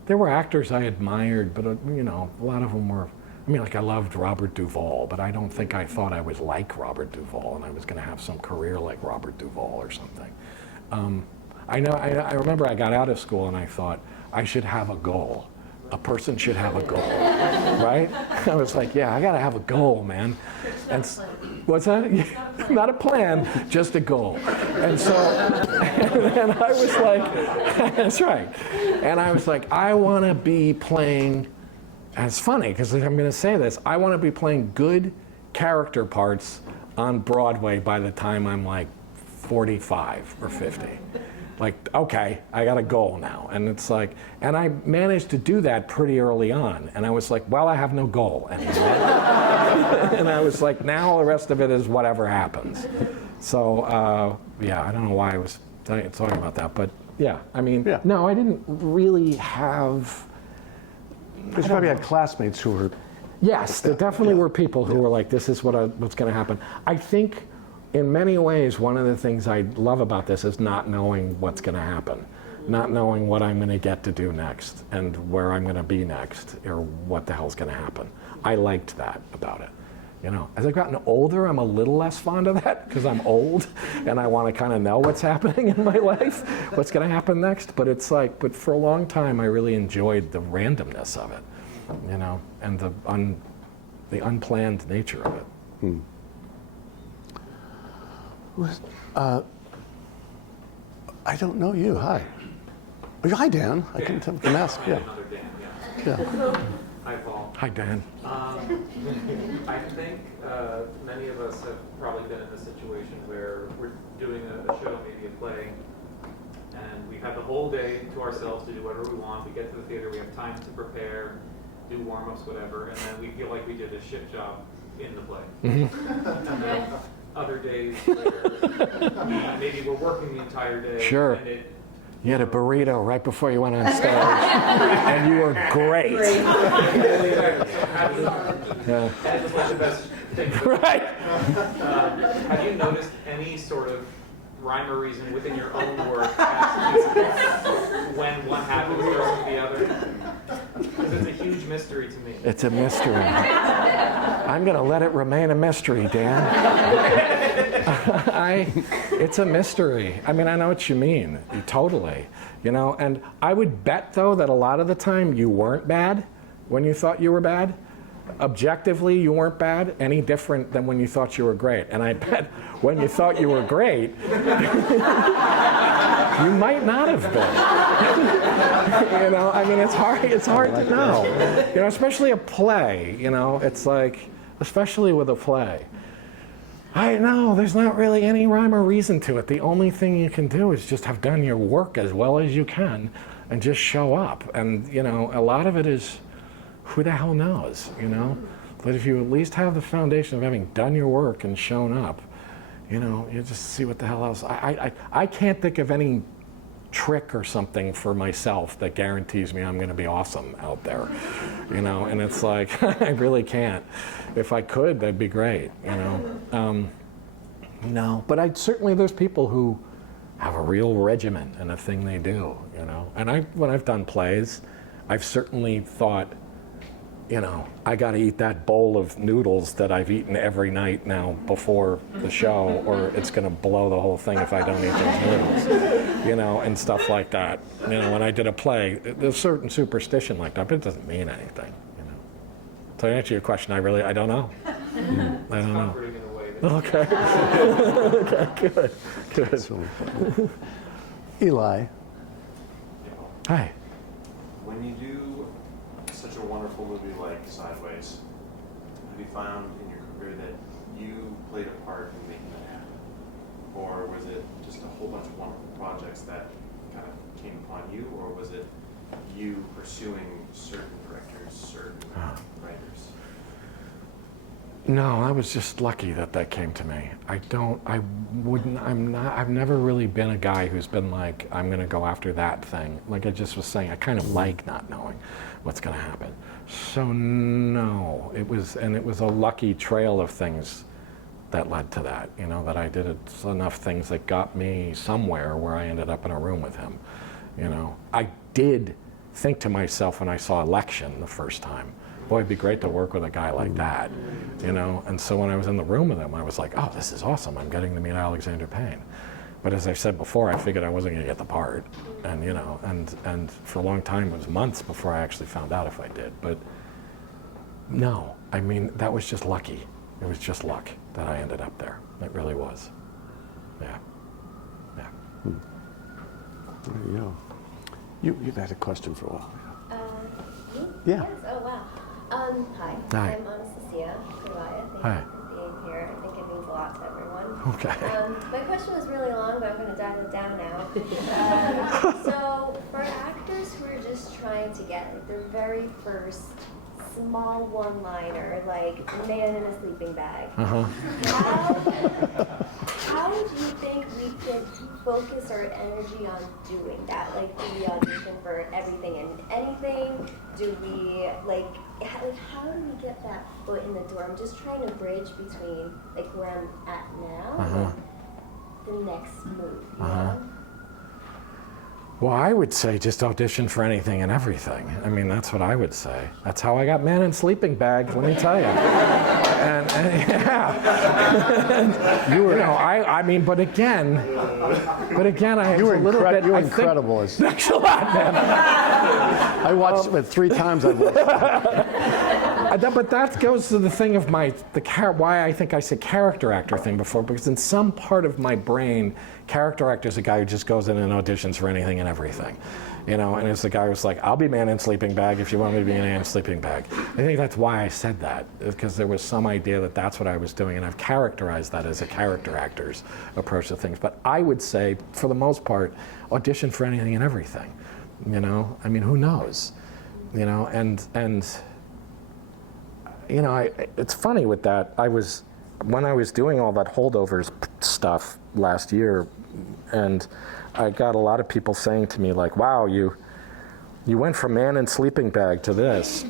there were actors I admired, but you know, a lot of them were. I mean, like I loved Robert Duvall, but I don't think I thought I was like Robert Duvall and I was going to have some career like Robert Duvall or something. I remember I got out of school and I thought I should have a goal. A person should have a goal, right? I was like, yeah, I got to have a goal, man. And what's that? Not a plan, just a goal. And so, and I was like, that's right. And I was like, I want to be playing. And it's funny because I'm going to say this. I want to be playing good character parts on Broadway by the time I'm like 45 or 50. Like, okay, I got a goal now. And it's like, and I managed to do that pretty early on. And I was like, well, I have no goal anymore. And I was like, now the rest of it is whatever happens. So, yeah, I don't know why I was talking about that. But yeah, I mean, no, I didn't really have... Because you probably had classmates who were... Yes, there definitely were people who were like, this is what's going to happen. I think in many ways, one of the things I love about this is not knowing what's going to happen, not knowing what I'm going to get to do next and where I'm going to be next or what the hell's going to happen. I liked that about it. You know, as I've gotten older, I'm a little less fond of that because I'm old and I want to kind of know what's happening in my life, what's going to happen next. But it's like, but for a long time, I really enjoyed the randomness of it, you know, and the unplanned nature of it. I don't know you. Hi. Oh, hi, Dan. I can ask. Yeah. Another Dan, Yeah. Hi, Paul. Hi, Dan. I think many of us have probably been in this situation where we're doing a show, maybe a play, and we've had the whole day to ourselves to do whatever we want. We get to the theater, we have time to prepare, do warm-ups, whatever, and then we feel like we did a shit job in the play. And then other days where maybe we're working the entire day. Sure. And You had a burrito right before you went on stage, and you were great. Yeah. That was like the best thing. Right. Have you noticed any sort of rhyme or reason within your own work as to when one happens versus the other? Because it's a huge mystery to me. It's a mystery. I'm going to let it remain a mystery, Dan. It's a mystery. I mean, I know what you mean, totally. You know, and I would bet, though, that a lot of the time you weren't bad when you thought you were bad. Objectively, you weren't bad, any different than when you thought you were great. And I bet when you thought you were great, you might not have been. You know, I mean, it's hard to know. You know, especially a play, you know, it's like, especially with a play. I know, there's not really any rhyme or reason to it. The only thing you can do is just have done your work as well as you can and just show up. And, you know, a lot of it is, who the hell knows, you know? But if you at least have the foundation of having done your work and shown up, you know, you just see what the hell else. I can't think of any trick or something for myself that guarantees me I'm going to be awesome out there, you know? And it's like, I really can't. If I could, that'd be great, you know? No, but certainly there's people who have a real regimen and a thing they do, you know? And when I've done plays, I've certainly thought, you know, I got to eat that bowl of noodles that I've eaten every night now before the show, or it's going to blow the whole thing if I don't eat those noodles, you know, and stuff like that. You know, when I did a play, there's a certain superstition like that, but it doesn't mean anything, you know. So to answer your question, I don't know. I don't know. Okay. Okay, good. Eli. Hi. When you do such a wonderful movie like Sideways, have you found in your career that you played a part in making that happen? Or was it just a whole bunch of wonderful projects that kind of came upon you? Or was it you pursuing certain directors, certain writers? No, I was just lucky that came to me. I've never really been a guy who's been like, I'm going to go after that thing. Like I just was saying, I kind of like not knowing what's going to happen. So no, it was a lucky trail of things that led to that, you know, that I did enough things that got me somewhere where I ended up in a room with him, you know. I did think to myself when I saw Election the first time, boy, it'd be great to work with a guy like that, you know? And so when I was in the room with him, I was like, oh, this is awesome. I'm getting to meet Alexander Payne. But as I said before, I figured I wasn't going to get the part. And, you know, and for a long time, it was months before I actually found out if I did. But no, I mean, that was just lucky. It was just luck that I ended up there. It really was. Yeah. Yeah. There you go. You've had a question for a while. Me? Yeah. Yes. Oh, wow. Hi. Hi. I'm Anastasia Kurvaya. Hi. Thank you for being here. I think it means a lot to everyone. Okay. My question was really long, but I'm going to dial it down now. So, for actors who are just trying to get their very first small one-liner, like man in a sleeping bag. Uh-huh. How do you think we could focus our energy on doing that? Like, do we audition for everything and anything? Do we, how do we get that foot in the door? I'm just trying to bridge between, like, where I'm at now and the next move, you know? Well, I would say just audition for anything and everything. I mean, that's what I would say. That's how I got Man in Sleeping Bag, let me tell you. And yeah. You know, I mean, but again, I You were a little bit. You were incredible. Thanks a lot, man. I watched it 3 times. I've watched it. But that goes to the thing of why I think I said character actor thing before, because in some part of my brain, character actor is a guy who just goes in and auditions for anything and everything, you know, and it's the guy who's like, I'll be Man in Sleeping Bag if you want me to be Man in Sleeping Bag. I think that's why I said that, because there was some idea that that's what I was doing, and I've characterized that as a character actor's approach to things. But I would say, for the most part, audition for anything and everything, you know? I mean, who knows, you know, and you know, it's funny with that. When I was doing all that holdovers stuff last year, and I got a lot of people saying to me, like, wow, you went from Man in Sleeping Bag to this.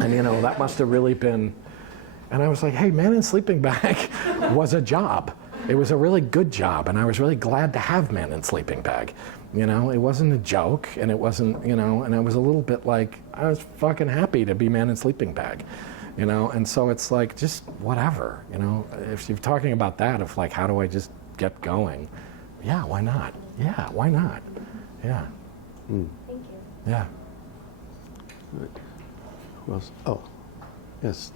And, you know, that must have really been, and I was like, hey, Man in Sleeping Bag was a job. It was a really good job, and I was really glad to have Man in Sleeping Bag. You know, it wasn't a joke, and it wasn't, you know, and I was a little bit like, I was fucking happy to be Man in Sleeping Bag. You know, and so it's like, just whatever, you know, if you're talking about that, of like, how do I just get going? Yeah, why not? Yeah, why not? Yeah. Thank you. Yeah. Who else? Oh, yes.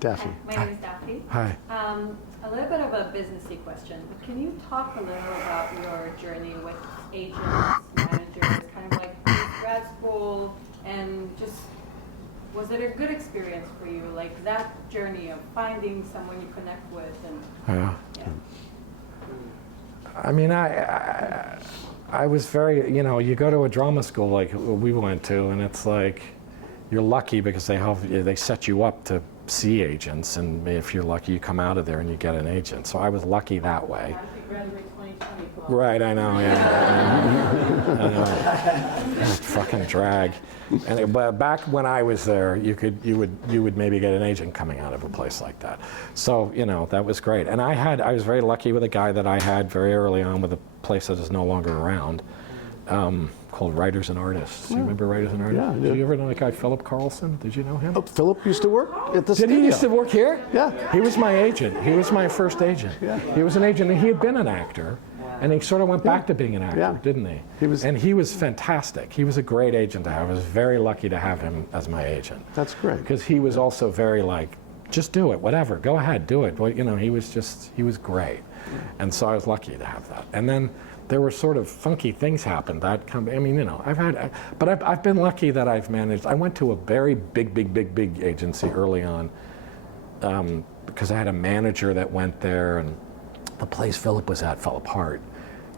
Daphne. Hi, my name is Daphne. Hi. A little bit of a businessy question, but can you talk a little about your journey with agents, managers, kind of like grad school, and just, was it a good experience for you, like that journey of finding someone you connect with? And Yeah. I mean, I was very, you know, you go to a drama school like we went to, and it's like, you're lucky because they set you up to see agents, and if you're lucky, you come out of there and you get an agent. So I was lucky that way. Happy graduate 2020 club. Right, I know, yeah. I know. That fucking drag. But back when I was there, you would maybe get an agent coming out of a place like that. So, you know, that was great. And I was very lucky with a guy that I had very early on with a place that is no longer around, called Writers and Artists. You remember Writers and Artists? Yeah. Did you ever know that guy, Philip Carlson? Did you know him? Oh, Philip used to work at the studio. Did he used to work here? Yeah. He was my agent. He was my first agent. Yeah. He was an agent, and he had been an actor. And he sort of went back to being an actor, didn't he? He was fantastic. He was a great agent to have. I was very lucky to have him as my agent. That's great. Because he was also very like, just do it, whatever, go ahead, do it. Well, you know, he was great. And so I was lucky to have that. And then there were sort of funky things happened. I mean, you know, I've been lucky that I've managed. I went to a very big agency early on because I had a manager that went there, and the place Philip was at fell apart.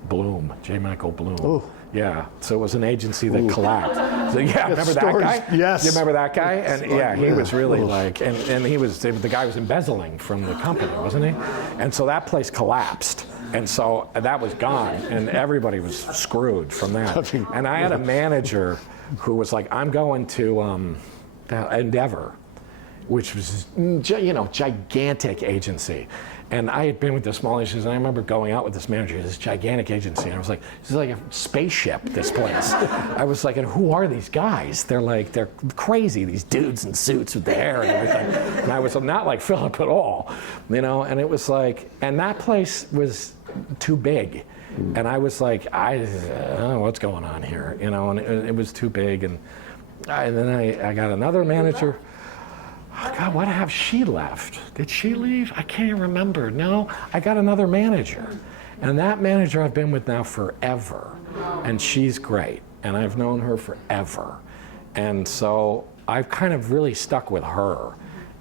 Bloom, J. Michael Bloom. Ooh. Yeah, so it was an agency that collapsed. So yeah, remember that guy? Yes. You remember that guy? And yeah, he was really like, and the guy was embezzling from the company, wasn't he? And so that place collapsed. And so that was gone, and everybody was screwed from that. And I had a manager who was like, I'm going to Endeavor, which was, you know, gigantic agency. And I had been with the small agencies, and I remember going out with this manager, this gigantic agency, and I was like, this is like a spaceship, this place. I was like, and who are these guys? They're crazy, these dudes in suits with the hair and everything. And I was not like Philip at all, you know, and it was like, and that place was too big. And I was like, I don't know what's going on here, you know, and it was too big. And then I got another manager. Oh, God, what have she left? Did she leave? I can't remember. No, I got another manager. And that manager I've been with now forever. And she's great. And I've known her forever. And so I've kind of really stuck with her.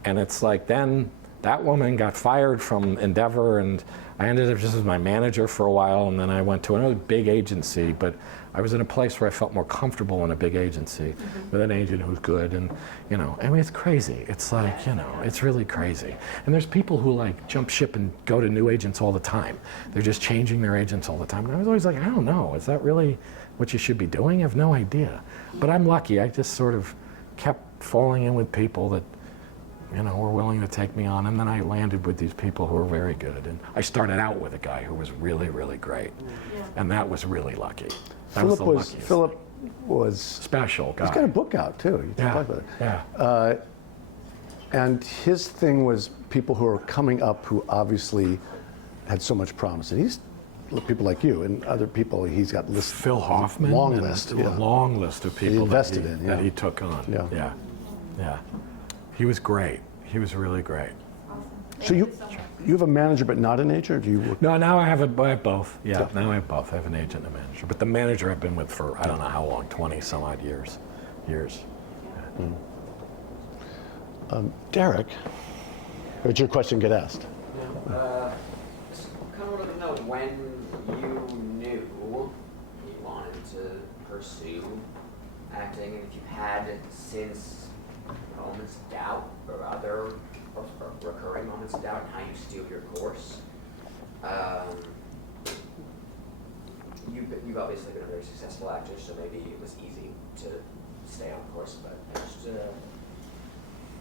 And it's like then that woman got fired from Endeavor, and I ended up just as my manager for a while, and then I went to another big agency, but I was in a place where I felt more comfortable in a big agency with an agent who's good, and I mean, it's crazy. It's like, it's really crazy. And there's people who like jump ship and go to new agents all the time. They're just changing their agents all the time. And I was always like, I don't know, is that really what you should be doing? I have no idea. But I'm lucky. I just sort of kept falling in with people that were willing to take me on, and then I landed with these people who were very good. And I started out with a guy who was really, really great, and that was really lucky. Philip was special guy. He's got a book out too. You can talk about it. Yeah. And his thing was people who are coming up who obviously had so much promise, and he's people like you and other people. He's got lists. Phil Hoffman, long a long list of people he invested in that he took on. Yeah. He was great. He was really great. So you have a manager but not an agent? Or do you work? No, now I have both. Yeah, now I have both. I have an agent and a manager. But the manager I've been with for I don't know how long, 20 some odd years. Derek, did your question get asked? Just kind of wanted to know when you knew you wanted to pursue acting, and if you had since moments of doubt or other recurring moments of doubt, and how you steered your course. You've obviously been a very successful actor, so maybe it was easy to stay on course. But I just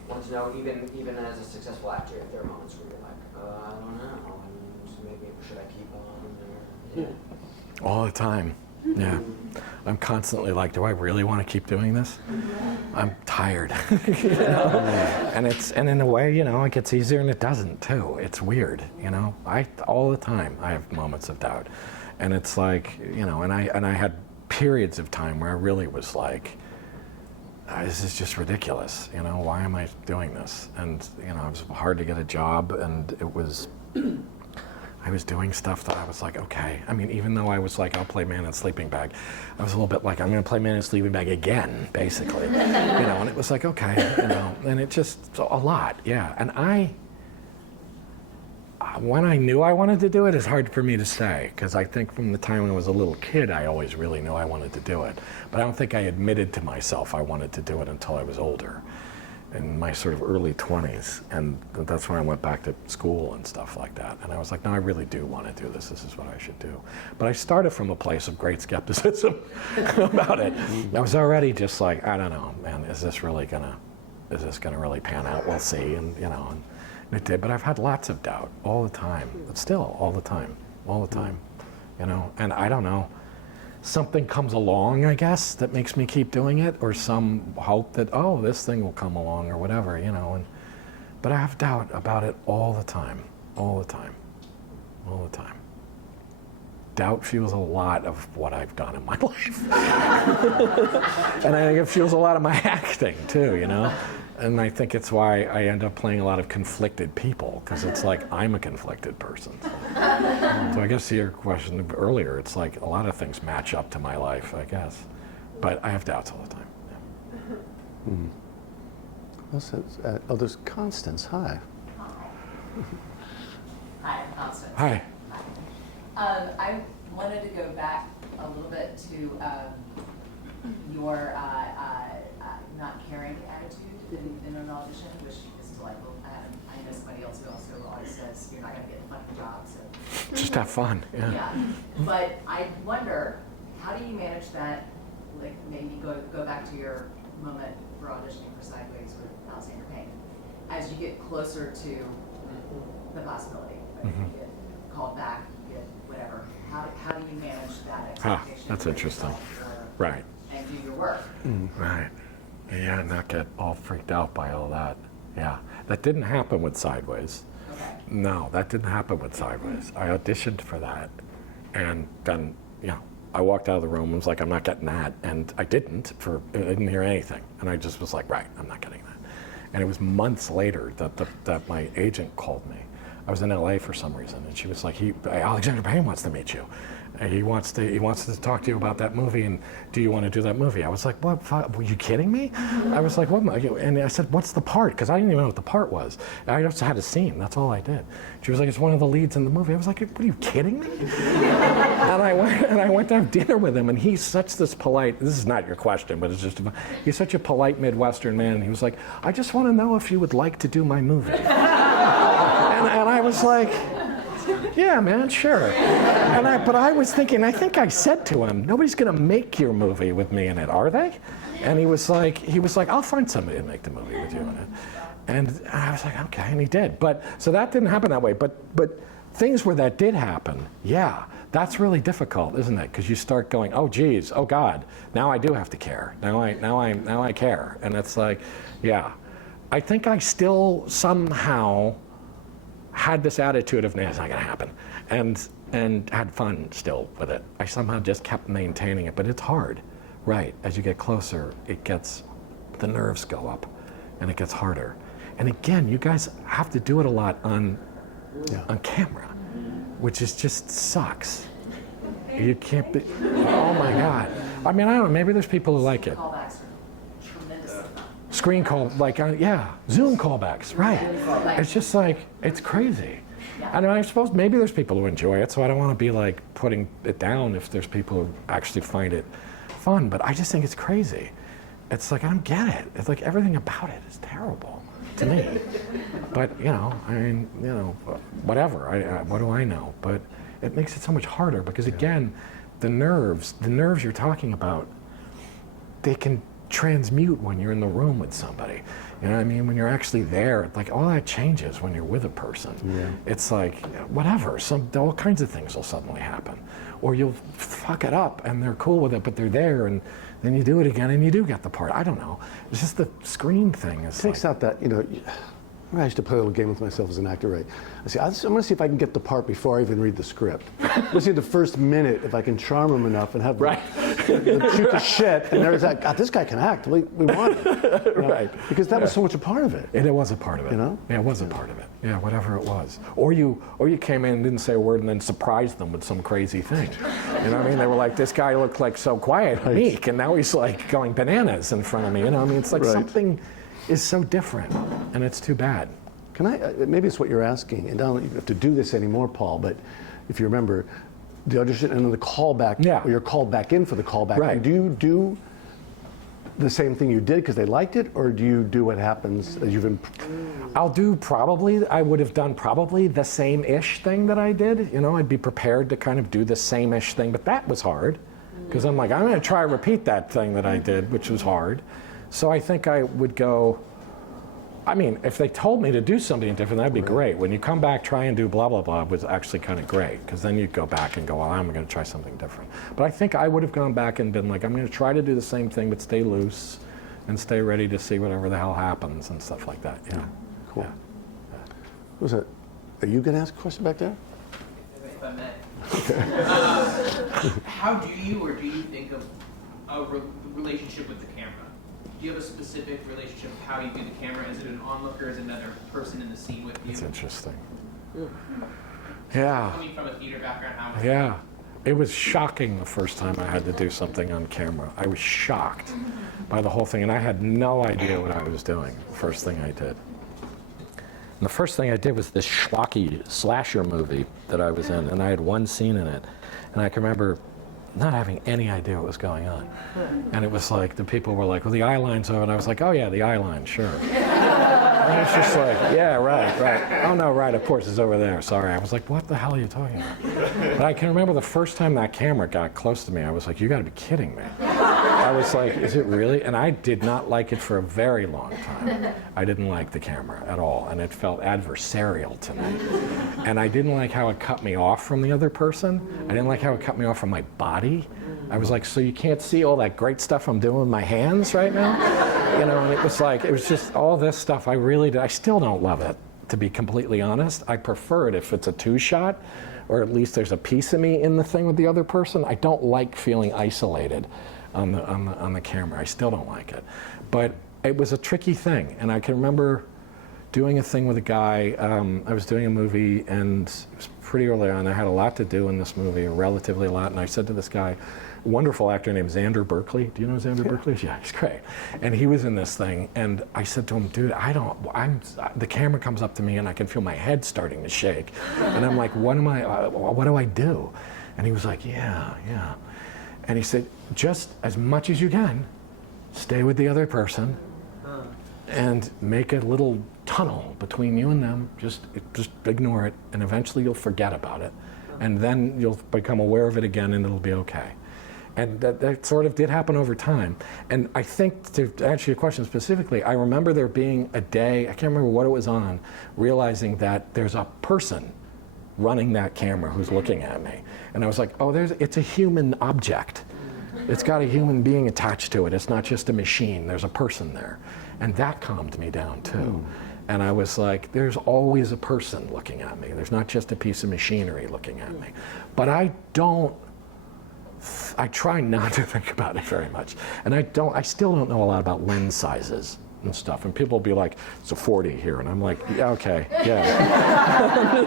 want to know, even as a successful actor, if there are moments where you're like, I don't know, and maybe should I keep on? Or, All the time. Yeah. I'm constantly like, do I really want to keep doing this? I'm tired. And in a way, it gets easier and it doesn't too. It's weird, all the time I have moments of doubt. And it's like, and I had periods of time where I really was like, this is just ridiculous, why am I doing this? And, it was hard to get a job, and it was I was doing stuff that I was like, okay. I mean, even though I was like, I'll play Man in Sleeping Bag, I was a little bit like, I'm going to play Man in Sleeping Bag again, basically. And it was like, okay, and it just, a lot, yeah. And when I knew I wanted to do it, it's hard for me to say, because I think from the time when I was a little kid, I always really knew I wanted to do it. But I don't think I admitted to myself I wanted to do it until I was older, in my sort of early 20s. And that's when I went back to school and stuff like that. And I was like, no, I really do want to do this. This is what I should do. But I started from a place of great skepticism about it. I was already just like, I don't know, man, is this gonna really pan out? We'll see. And and it did. But I've had lots of doubt all the time. But still, all the time. And I don't know. Something comes along, I guess, that makes me keep doing it, or some hope that, oh, this thing will come along, or whatever, but I have doubt about it all the time. Doubt fuels a lot of what I've done in my life. And I think it fuels a lot of my acting, too, And I think it's why I end up playing a lot of conflicted people, because it's like I'm a conflicted person. So I guess to your question earlier, it's like a lot of things match up to my life, I guess. But I have doubts all the time. Yeah. There's Constance. Hi. Hi, I'm Constance. Hi. I wanted to go back a little bit to your not caring attitude in an audition, which is delightful. I know somebody else who also always says you're not going to get a funny job, so just have fun. Yeah. But I wonder, how do you manage that? Like maybe go back to your moment for auditioning for Sideways with Alexander Payne. As you get closer to the possibility, right? You get called back, you get whatever. How do you manage that expectation? That's interesting. Right. And do your work. Right. Yeah, not get all freaked out by all that. Yeah. That didn't happen with Sideways. Okay. No, that didn't happen with Sideways. I auditioned for that, and then, I walked out of the room and was like, I'm not getting that. And I didn't hear anything. And I just was like, right, I'm not getting that. And it was months later that my agent called me I was in LA for some reason, and she was like, Alexander Payne wants to meet you. And he wants to talk to you about that movie, and do you want to do that movie? I was like, what? Were you kidding me? I was like, what? And I said, what's the part? Because I didn't even know what the part was. I just had a scene. That's all I did. She was like, it's one of the leads in the movie. I was like, what, are you kidding me? and I went to have dinner with him, and he's such this polite. This is not your question, but it's just he's such a polite Midwestern man. He was like, I just want to know if you would like to do my movie. and I was like, yeah, man, sure. But I was thinking, I think I said to him, nobody's going to make your movie with me in it, are they? And he was like, I'll find somebody to make the movie with you in it. And I was like, okay, and he did. So that didn't happen that way. But things where that did happen, yeah, that's really difficult, isn't it? Because you start going, oh, geez, oh God, now I do have to care. Now I care. And it's like, yeah, I think I still somehow had this attitude of, nah, it's not gonna happen, and had fun still with it. I somehow just kept maintaining it, but it's hard, right? As you get closer, the nerves go up, and it gets harder. And again, you guys have to do it a lot on camera, which is just sucks. You can't be, oh my God. I mean, I don't know, maybe there's people who like it. Callbacks are tremendously fun. Screen call, Zoom callbacks, right. It's just like, it's crazy. And I suppose maybe there's people who enjoy it, so I don't want to be like putting it down if there's people who actually find it fun, but I just think it's crazy. It's like, I don't get it. It's like everything about it is terrible to me. But, whatever, what do I know? But it makes it so much harder because, again, the nerves you're talking about, they can transmute when you're in the room with somebody. You know what I mean? When you're actually there, like all that changes when you're with a person. Yeah. It's like, whatever, all kinds of things will suddenly happen. Or you'll fuck it up and they're cool with it, but they're there and then you do it again and you do get the part. I don't know. It's just the screen thing. It takes out that, I used to play a little game with myself as an actor, right? I'm going to see if I can get the part before I even read the script. Let's see the first minute if I can charm him enough and have them shoot the shit. And there's that, God, this guy can act. We want it. Right. Because that was so much a part of it. And it was a part of it. Yeah, it was a part of it. Yeah, whatever it was. Or you came in and didn't say a word and then surprised them with some crazy thing. You know what I mean? They were like, this guy looked like so quiet and meek, and now he's like going bananas in front of me. You know what I mean? It's like something is so different, and it's too bad. Can I, maybe it's what you're asking, and I don't have to do this anymore, Paul, but if you remember, the audition and then the callback, or you're called back in for the callback. Right. Do you do the same thing you did because they liked it, or do you do what happens as you've I would have done probably the same-ish thing that I did. I'd be prepared to kind of do the same-ish thing, but that was hard, because I'm like, I'm going to try to repeat that thing that I did, which was hard. So I think I would go, if they told me to do something different, that'd be great. When you come back, try and do blah, blah, blah was actually kind of great, because then you'd go back and go, well, I'm going to try something different. But I think I would have gone back and been like, I'm going to try to do the same thing, but stay loose and stay ready to see whatever the hell happens and stuff like that. Yeah. Cool. Yeah. Who's that? Are you going to ask a question back there? If I may. How do you think of a relationship with the camera? Do you have a specific relationship of how you do the camera? Is it an onlooker? Is it another person in the scene with you? It's interesting. Yeah. Coming from a theater background, how was Yeah. It was shocking the first time I had to do something on camera. I was shocked by the whole thing, and I had no idea what I was doing the first thing I did. And the first thing I did was this schlocky slasher movie that I was in, and I had one scene in it. And I can remember not having any idea what was going on. And it was like, the people were like, well, the eye line's over. And I was like, oh yeah, the eye line, sure. And it's just like, yeah, right. Oh no, right, of course, it's over there, sorry. I was like, what the hell are you talking about? But I can remember the first time that camera got close to me, I was like, you gotta be kidding me. I was like, is it really? And I did not like it for a very long time. I didn't like the camera at all, and it felt adversarial to me. And I didn't like how it cut me off from the other person. I didn't like how it cut me off from my body. I was like, so you can't see all that great stuff I'm doing with my hands right now? And it was like, it was just all this stuff I still don't love it, to be completely honest. I prefer it if it's a two-shot, or at least there's a piece of me in the thing with the other person. I don't like feeling isolated on the camera. I still don't like it. But it was a tricky thing, and I can remember doing a thing with a guy. I was doing a movie, and it was pretty early on. I had a lot to do in this movie, relatively a lot. And I said to this guy, a wonderful actor named Xander Berkeley. Do you know Xander Berkeley? Yeah, he's great. And he was in this thing, and I said to him, dude, the camera comes up to me, and I can feel my head starting to shake. And I'm like, what do I do? And he was like, yeah. And he said, just as much as you can, stay with the other person and make a little tunnel between you and them. Just ignore it, and eventually you'll forget about it. And then you'll become aware of it again, and it'll be okay. And that sort of did happen over time. And I think, to answer your question specifically, I remember there being a day, I can't remember what it was on, realizing that there's a person running that camera who's looking at me. And I was like, oh, it's a human object. It's got a human being attached to it. It's not just a machine. There's a person there. And that calmed me down, too. And I was like, there's always a person looking at me. There's not just a piece of machinery looking at me. But I try not to think about it very much. And I still don't know a lot about lens sizes and stuff. And people will be like, it's a 40 here. And I'm like, yeah, okay, yeah.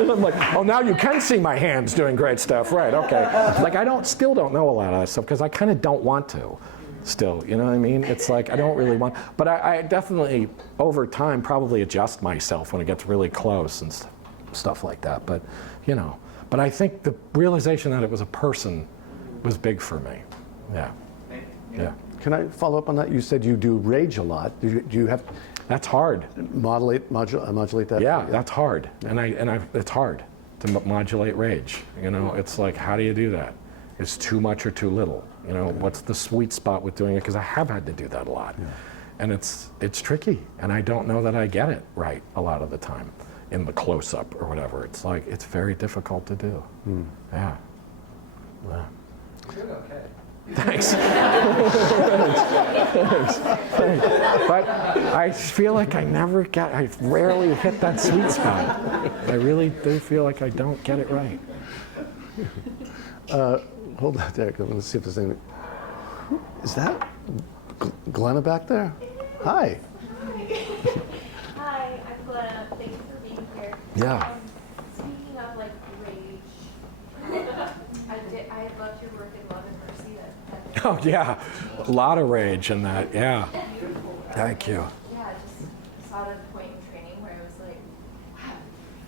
And I'm like, oh, now you can see my hands doing great stuff, right, okay. Like, still don't know a lot of that stuff, because I kind of don't want to still, you know what I mean? It's like, I don't really want, but I definitely, over time, probably adjust myself when it gets really close and stuff like that. But, but I think the realization that it was a person was big for me, yeah. Yeah. Can I follow up on that? You said you do rage a lot. Do you have? That's hard. Modulate that. Yeah, that's hard, and it's hard to modulate rage. It's like, how do you do that? It's too much or too little. What's the sweet spot with doing it? Because I have had to do that a lot, and it's tricky, and I don't know that I get it right a lot of the time in the close-up or whatever. It's like, it's very difficult to do. Yeah. You're okay. Thanks. Thanks. But I feel like I rarely hit that sweet spot. I really do feel like I don't get it right. Hold that there, because let's see if there's anything. Is that Glenna back there? Hi. Hi, I'm Glenna. Thank you for being here. Yeah. Speaking of rage, I loved your work in Love and Mercy. Oh yeah, a lot of rage in that. Yeah. Thank you. Yeah, I just saw it at a point in training where I was like,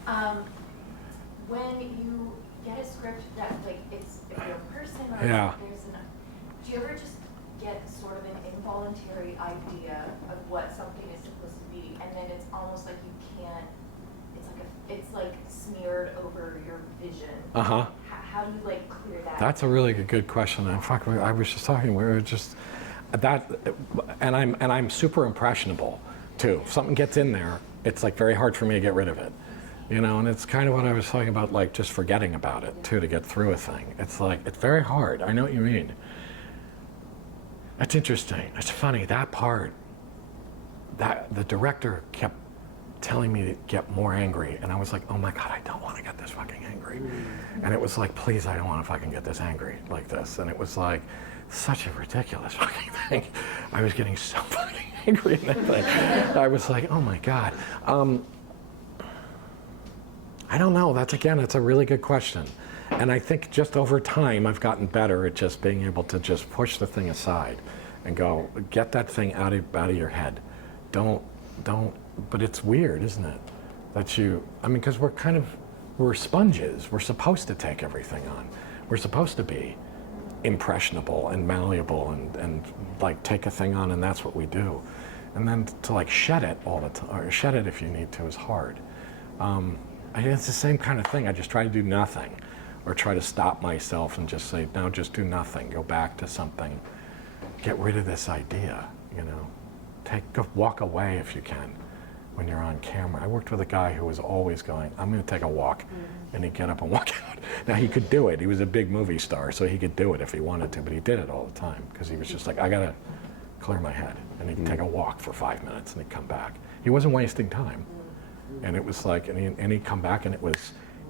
wow. When you get a script that it's a real person or do you ever just get sort of an involuntary idea of what something is supposed to be, and then it's almost like you can't, it's like smeared over your vision. Uh-huh. How do you clear that? That's a really good question. In fact, I was just talking, we were just that, and I'm super impressionable too. If something gets in there, it's like very hard for me to get rid of it. And it's kind of what I was talking about, like just forgetting about it too, to get through a thing. It's like, it's very hard. I know what you mean. That's interesting. It's funny, that part, that the director kept telling me to get more angry, and I was like, oh my God, I don't want to get this fucking angry. And it was like, please, I don't want to fucking get this angry like this. And it was like such a ridiculous fucking thing. I was getting so fucking angry in that thing. I was like, oh my God. I don't know, that's a really good question. And I think just over time, I've gotten better at just being able to just push the thing aside and go, get that thing out of your head. Don't, but it's weird, isn't it? That because we're sponges. We're supposed to take everything on. We're supposed to be impressionable and malleable and take a thing on, and that's what we do. And then to shed it all the time, or shed it if you need to, is hard. It's the same kind of thing. I just try to do nothing, or try to stop myself and just say, no, just do nothing. Go back to something. Get rid of this idea, walk away if you can when you're on camera. I worked with a guy who was always going, I'm going to take a walk, and he'd get up and walk out. Now, he could do it. He was a big movie star, so he could do it if he wanted to, but he did it all the time because he was just like, I got to clear my head. And he'd take a walk for 5 minutes, and he'd come back. He wasn't wasting time. And it was like, and he'd come back, and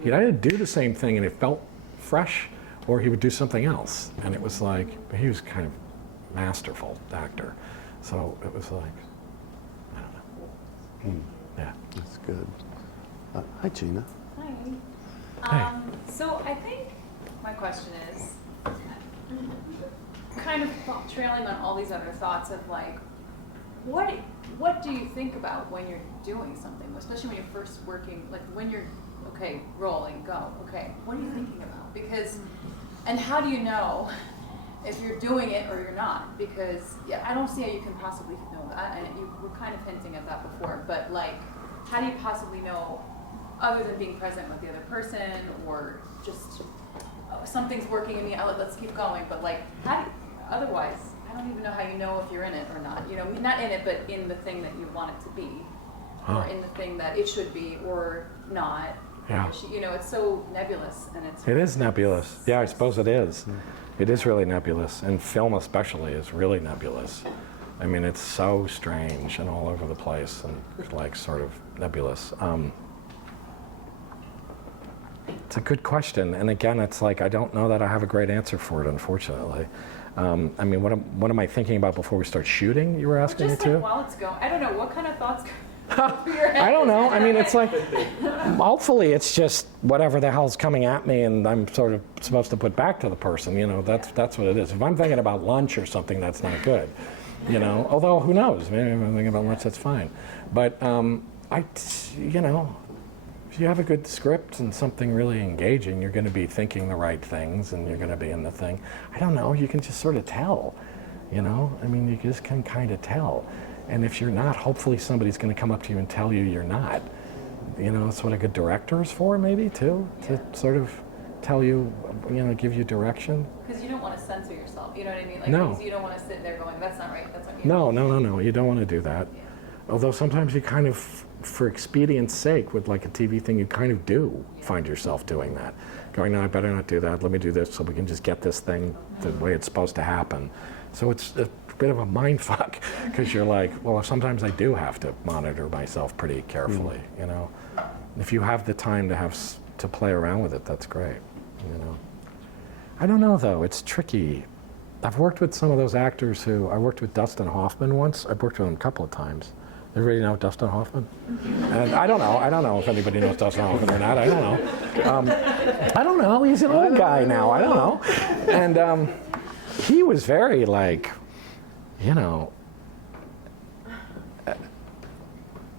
he'd either do the same thing, and it felt fresh, or he would do something else. And it was like, he was kind of masterful actor. So it was like, I don't know. Yeah. That's good. Hi, Gina. Hi. So I think my question is kind of trailing on all these other thoughts of like, what do you think about when you're doing something, especially when you're first working, like when you're, okay, rolling, go, okay, what are you thinking about? Because, and how do you know if you're doing it or you're not? Because, yeah, I don't see how you can possibly know that, and you were kind of hinting at that before, but like, how do you possibly know, other than being present with the other person, or just, oh, something's working in me, let's keep going, but like, how do you, otherwise, I don't even know how you know if you're in it or not. You know, not in it, but in the thing that you want it to be, or in the thing that it should be, or not. Yeah. You know, it's so nebulous, and It is nebulous. Yeah, I suppose it is. It is really nebulous, and film especially is really nebulous. I mean, it's so strange and all over the place, and like sort of nebulous. It's a good question, and again, it's like I don't know that I have a great answer for it, unfortunately. I mean, what am I thinking about before we start shooting? You were asking me just too. like while it's going, I don't know what kind of thoughts go through your head. I don't know. I mean, it's like, hopefully it's just whatever the hell's coming at me and I'm sort of supposed to put back to the person, you know, that's what it is. If I'm thinking about lunch or something, that's not good, you know, although who knows, maybe if I'm thinking about lunch, that's fine. But, you know, if you have a good script and something really engaging, you're going to be thinking the right things and you're going to be in the thing. I don't know, you can just sort of tell, you know, I mean, you just can kind of tell. And if you're not, hopefully somebody's going to come up to you and tell you you're not. You know, that's what a good director is for, maybe, too, to sort of tell you, you know, give you direction. Because you don't want to censor yourself, you know what I mean? Like, No. because you don't want to sit there going, that's not right, that's not you. No, you don't want to do that. Yeah. Although sometimes you kind of, for expedience sake, with like a TV thing, you kind of do find yourself doing that. Going, no, I better not do that, let me do this so we can just get this thing the way it's supposed to happen. So it's a bit of a mind fuck, because you're like, well, sometimes I do have to monitor myself pretty carefully, you know. If you have the time to play around with it, that's great, you know. I don't know, though, it's tricky. I've worked with some of those actors I worked with Dustin Hoffman once. I've worked with him a couple of times. Everybody know Dustin Hoffman? And I don't know if anybody knows Dustin Hoffman or not, I don't know. I don't know, he's an old guy now, I don't know. And he was very like, you know, I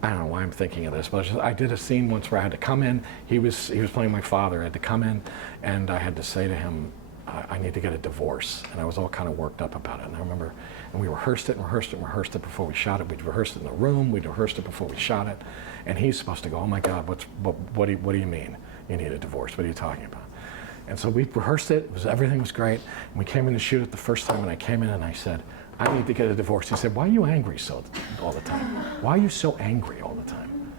don't know why I'm thinking of this, but I did a scene once where I had to come in. He was playing my father. I had to come in, and I had to say to him, I need to get a divorce. And I was all kind of worked up about it. And I remember, and we rehearsed it before we shot it. We'd rehearsed it in the room. We'd rehearsed it before we shot it. And he's supposed to go, oh my God, what do you mean you need a divorce? What are you talking about? And so we rehearsed it. Everything was great. And we came in to shoot it the first time, and I came in and I said, I need to get a divorce. He said, why are you angry all the time? Why are you so angry all the time?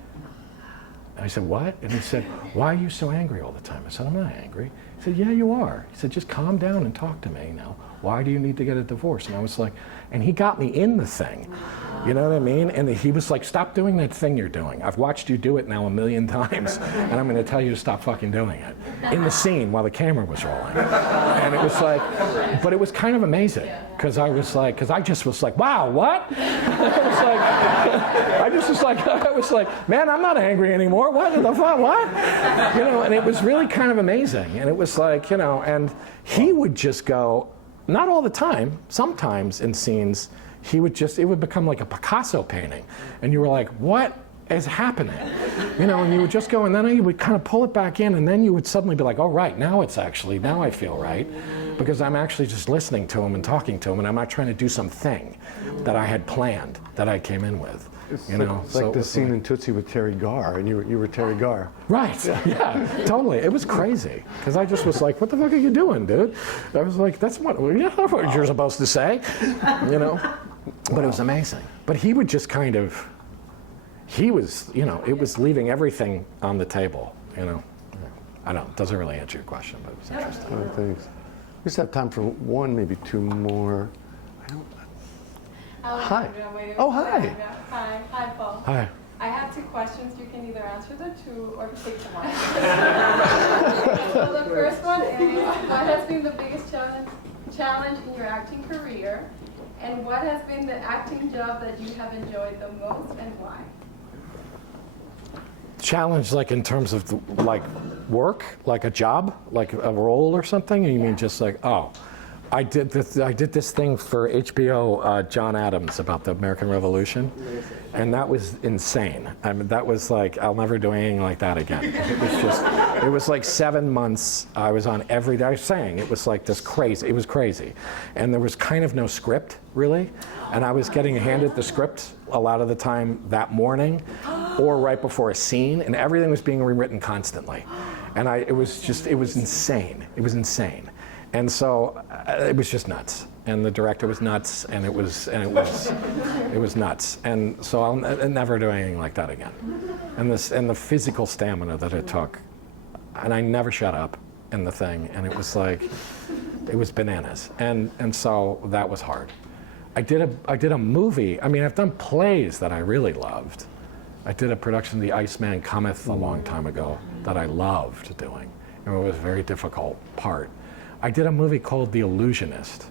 And I said, what? And he said, why are you so angry all the time? I said, I'm not angry. He said, yeah, you are. He said, just calm down and talk to me now. Why do you need to get a divorce? And I was like, and he got me in the thing. You know what I mean? And he was like, stop doing that thing you're doing. I've watched you do it now 1,000,000 times, and I'm going to tell you to stop fucking doing it. In the scene while the camera was rolling. And it was like, but it was kind of amazing, because I just was like, wow, what? I was like, man, I'm not angry anymore. What the fuck, what? You know, and it was really kind of amazing. And it was like, you know, and he would just go, not all the time, sometimes in scenes, it would become like a Picasso painting. And you were like, what is happening? You know, and you would just go, and then you would kind of pull it back in, and then you would suddenly be like, oh, right, now I feel right. Because I'm actually just listening to him and talking to him, and I'm not trying to do something that I had planned, that I came in with. It's you know, like the scene in Tootsie with Terry Garr, and you were Terry Garr. Right, yeah, totally. It was crazy, because I just was like, what the fuck are you doing, dude? I was like, that's what you're supposed to say, you know? But it was amazing. But he would just kind of, he was, you know, it was leaving everything on the table, you know? I don't know, it doesn't really answer your question, but it was interesting. Oh, thanks. We just have time for one, maybe two more. Hi. Oh, hi. Hi, Paul. Hi. I have two questions. You can either answer the two or take them on. So the first one is, what has been the biggest challenge in your acting career? And what has been the acting job that you have enjoyed the most, and why? Challenge, like in terms of like work, like a job, like a role or something? Or you mean just like, oh, I did this thing for HBO, John Adams, about the American Revolution, and that was insane. I mean, that was like, I'll never do anything like that again. It was like 7 months. I was on every day. I was saying it was like this crazy. It was crazy, and there was kind of no script really, and I was getting handed the script a lot of the time that morning, or right before a scene, and everything was being rewritten constantly, and it was insane. It was insane. And so it was just nuts, and the director was nuts, and it was nuts, and so I'll never do anything like that again. And the physical stamina that it took, and I never shut up in the thing, and it was like, it was bananas, and so that was hard. I did a movie. I mean, I've done plays that I really loved. I did a production of The Iceman Cometh a long time ago that I loved doing, and it was a very difficult part. I did a movie called The Illusionist,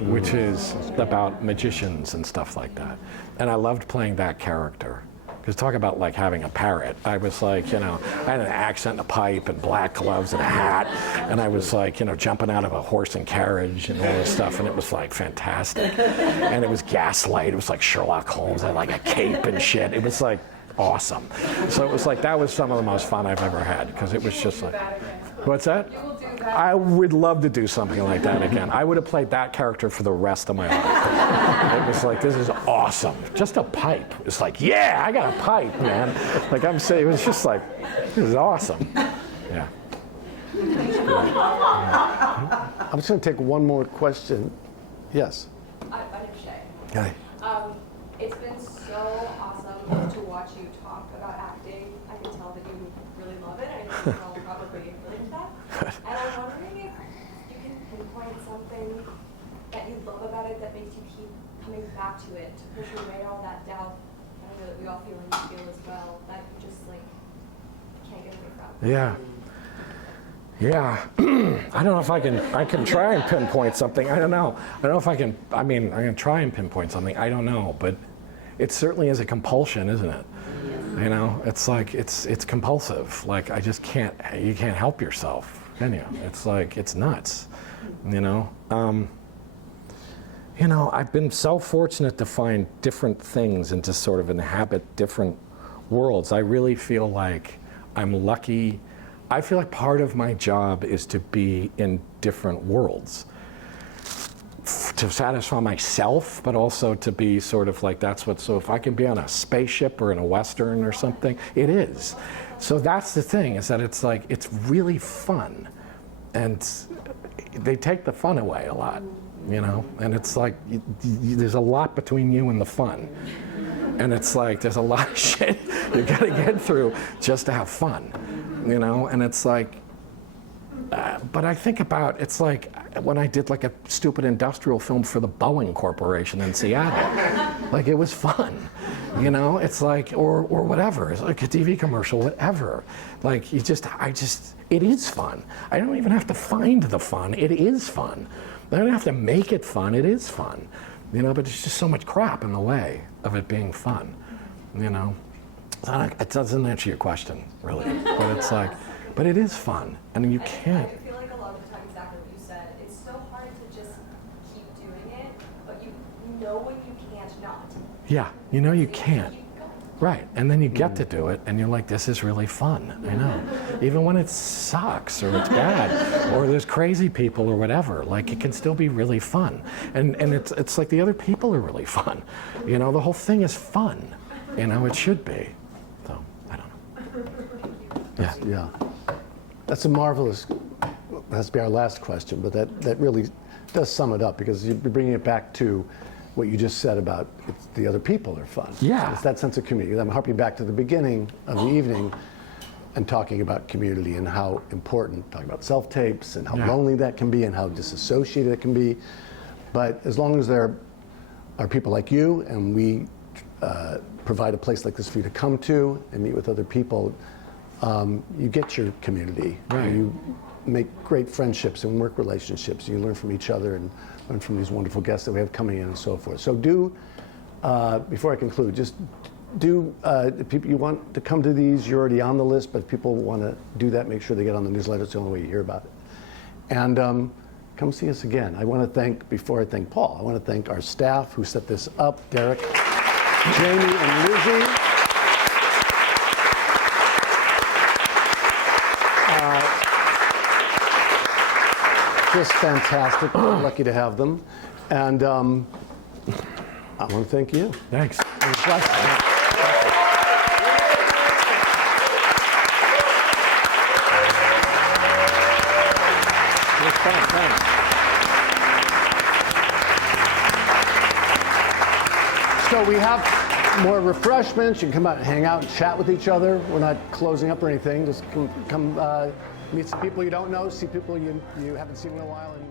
which is about magicians and stuff like that. And I loved playing that character. Because talk about like having a parrot. I was like, I had an accent and a pipe and black gloves and a hat. And I was like, jumping out of a horse and carriage and all this stuff. And it was like fantastic. And it was gaslight. It was like Sherlock Holmes. I had like a cape and shit. It was like awesome. So it was like, that was some of the most fun I've ever had. Because it was just like, what's that? I would love to do something like that again. I would have played that character for the rest of my life. It was like, this is awesome. Just a pipe. It's like, yeah, I got a pipe, man. Like I'm saying, it was just like, this is awesome. Yeah. I'm just going to take one more question. Yes. My name's Shay. Hi. It's been so awesome to watch you talk about acting. I can tell that you really love it. I know you all probably relate to that. And I'm wondering if you can pinpoint something that you love about it that makes you keep coming back to it, to push away all that doubt. I know that we all feel and you feel as well, that you just like can't get away from. Yeah. Yeah. I don't know if I can try and pinpoint something. I don't know. I don't know if I can, I can try and pinpoint something. I don't know, but it certainly is a compulsion, isn't it? It's like, it's compulsive. Like, you can't help yourself, can you? It's like, it's nuts, I've been so fortunate to find different things and to sort of inhabit different worlds. I really feel like I'm lucky. I feel like part of my job is to be in different worlds, to satisfy myself, but also to be sort of like, so if I can be on a spaceship or in a Western or something, it is. So that's the thing, is that it's like, it's really fun. And they take the fun away a lot, and it's like, there's a lot between you and the fun. And it's like, there's a lot of shit you gotta get through just to have fun, and it's like, but I think about, it's like when I did like a stupid industrial film for the Boeing Corporation in Seattle. Like, it was fun, it's like, or whatever, it's like a TV commercial, whatever. Like, it is fun. I don't even have to find the fun, it is fun. I don't have to make it fun, it is fun. But there's just so much crap in the way of it being fun, It doesn't answer your question, really, but it's like, but it is fun, and you can't. I feel like a lot of the time, exactly what you said, it's so hard to just keep doing it, but you know when you can't not. Yeah, you can't. Right, and then you get to do it, and you're like, this is really fun, Even when it sucks, or it's bad, or there's crazy people, or whatever, like, it can still be really fun. And it's like the other people are really fun. The whole thing is fun. It should be. So, I don't know. Yeah. That's a marvelous, that has to be our last question, but that really does sum it up, because you're bringing it back to what you just said about the other people are fun. Yeah. It's that sense of community. I'm harping back to the beginning of the evening and talking about community and how important, talking about self-tapes and how lonely that can be and how disassociated it can be. But as long as there are people like you, and we provide a place like this for you to come to and meet with other people, you get your community. Right. You make great friendships and work relationships. You learn from each other and learn from these wonderful guests that we have coming in and so forth. So before I conclude, just people you want to come to these, you're already on the list, but if people want to do that, make sure they get on the newsletter. It's the only way you hear about it. And come see us again. I want to thank, before I thank Paul, I want to thank our staff who set this up, Derek, Jamie, and Lizzie. Just fantastic. We're lucky to have them. And I want to thank you. Thanks. It was a pleasure. So we have more refreshments. You can come out and hang out and chat with each other. We're not closing up or anything. Just come meet some people you don't know, see people you haven't seen in a while. And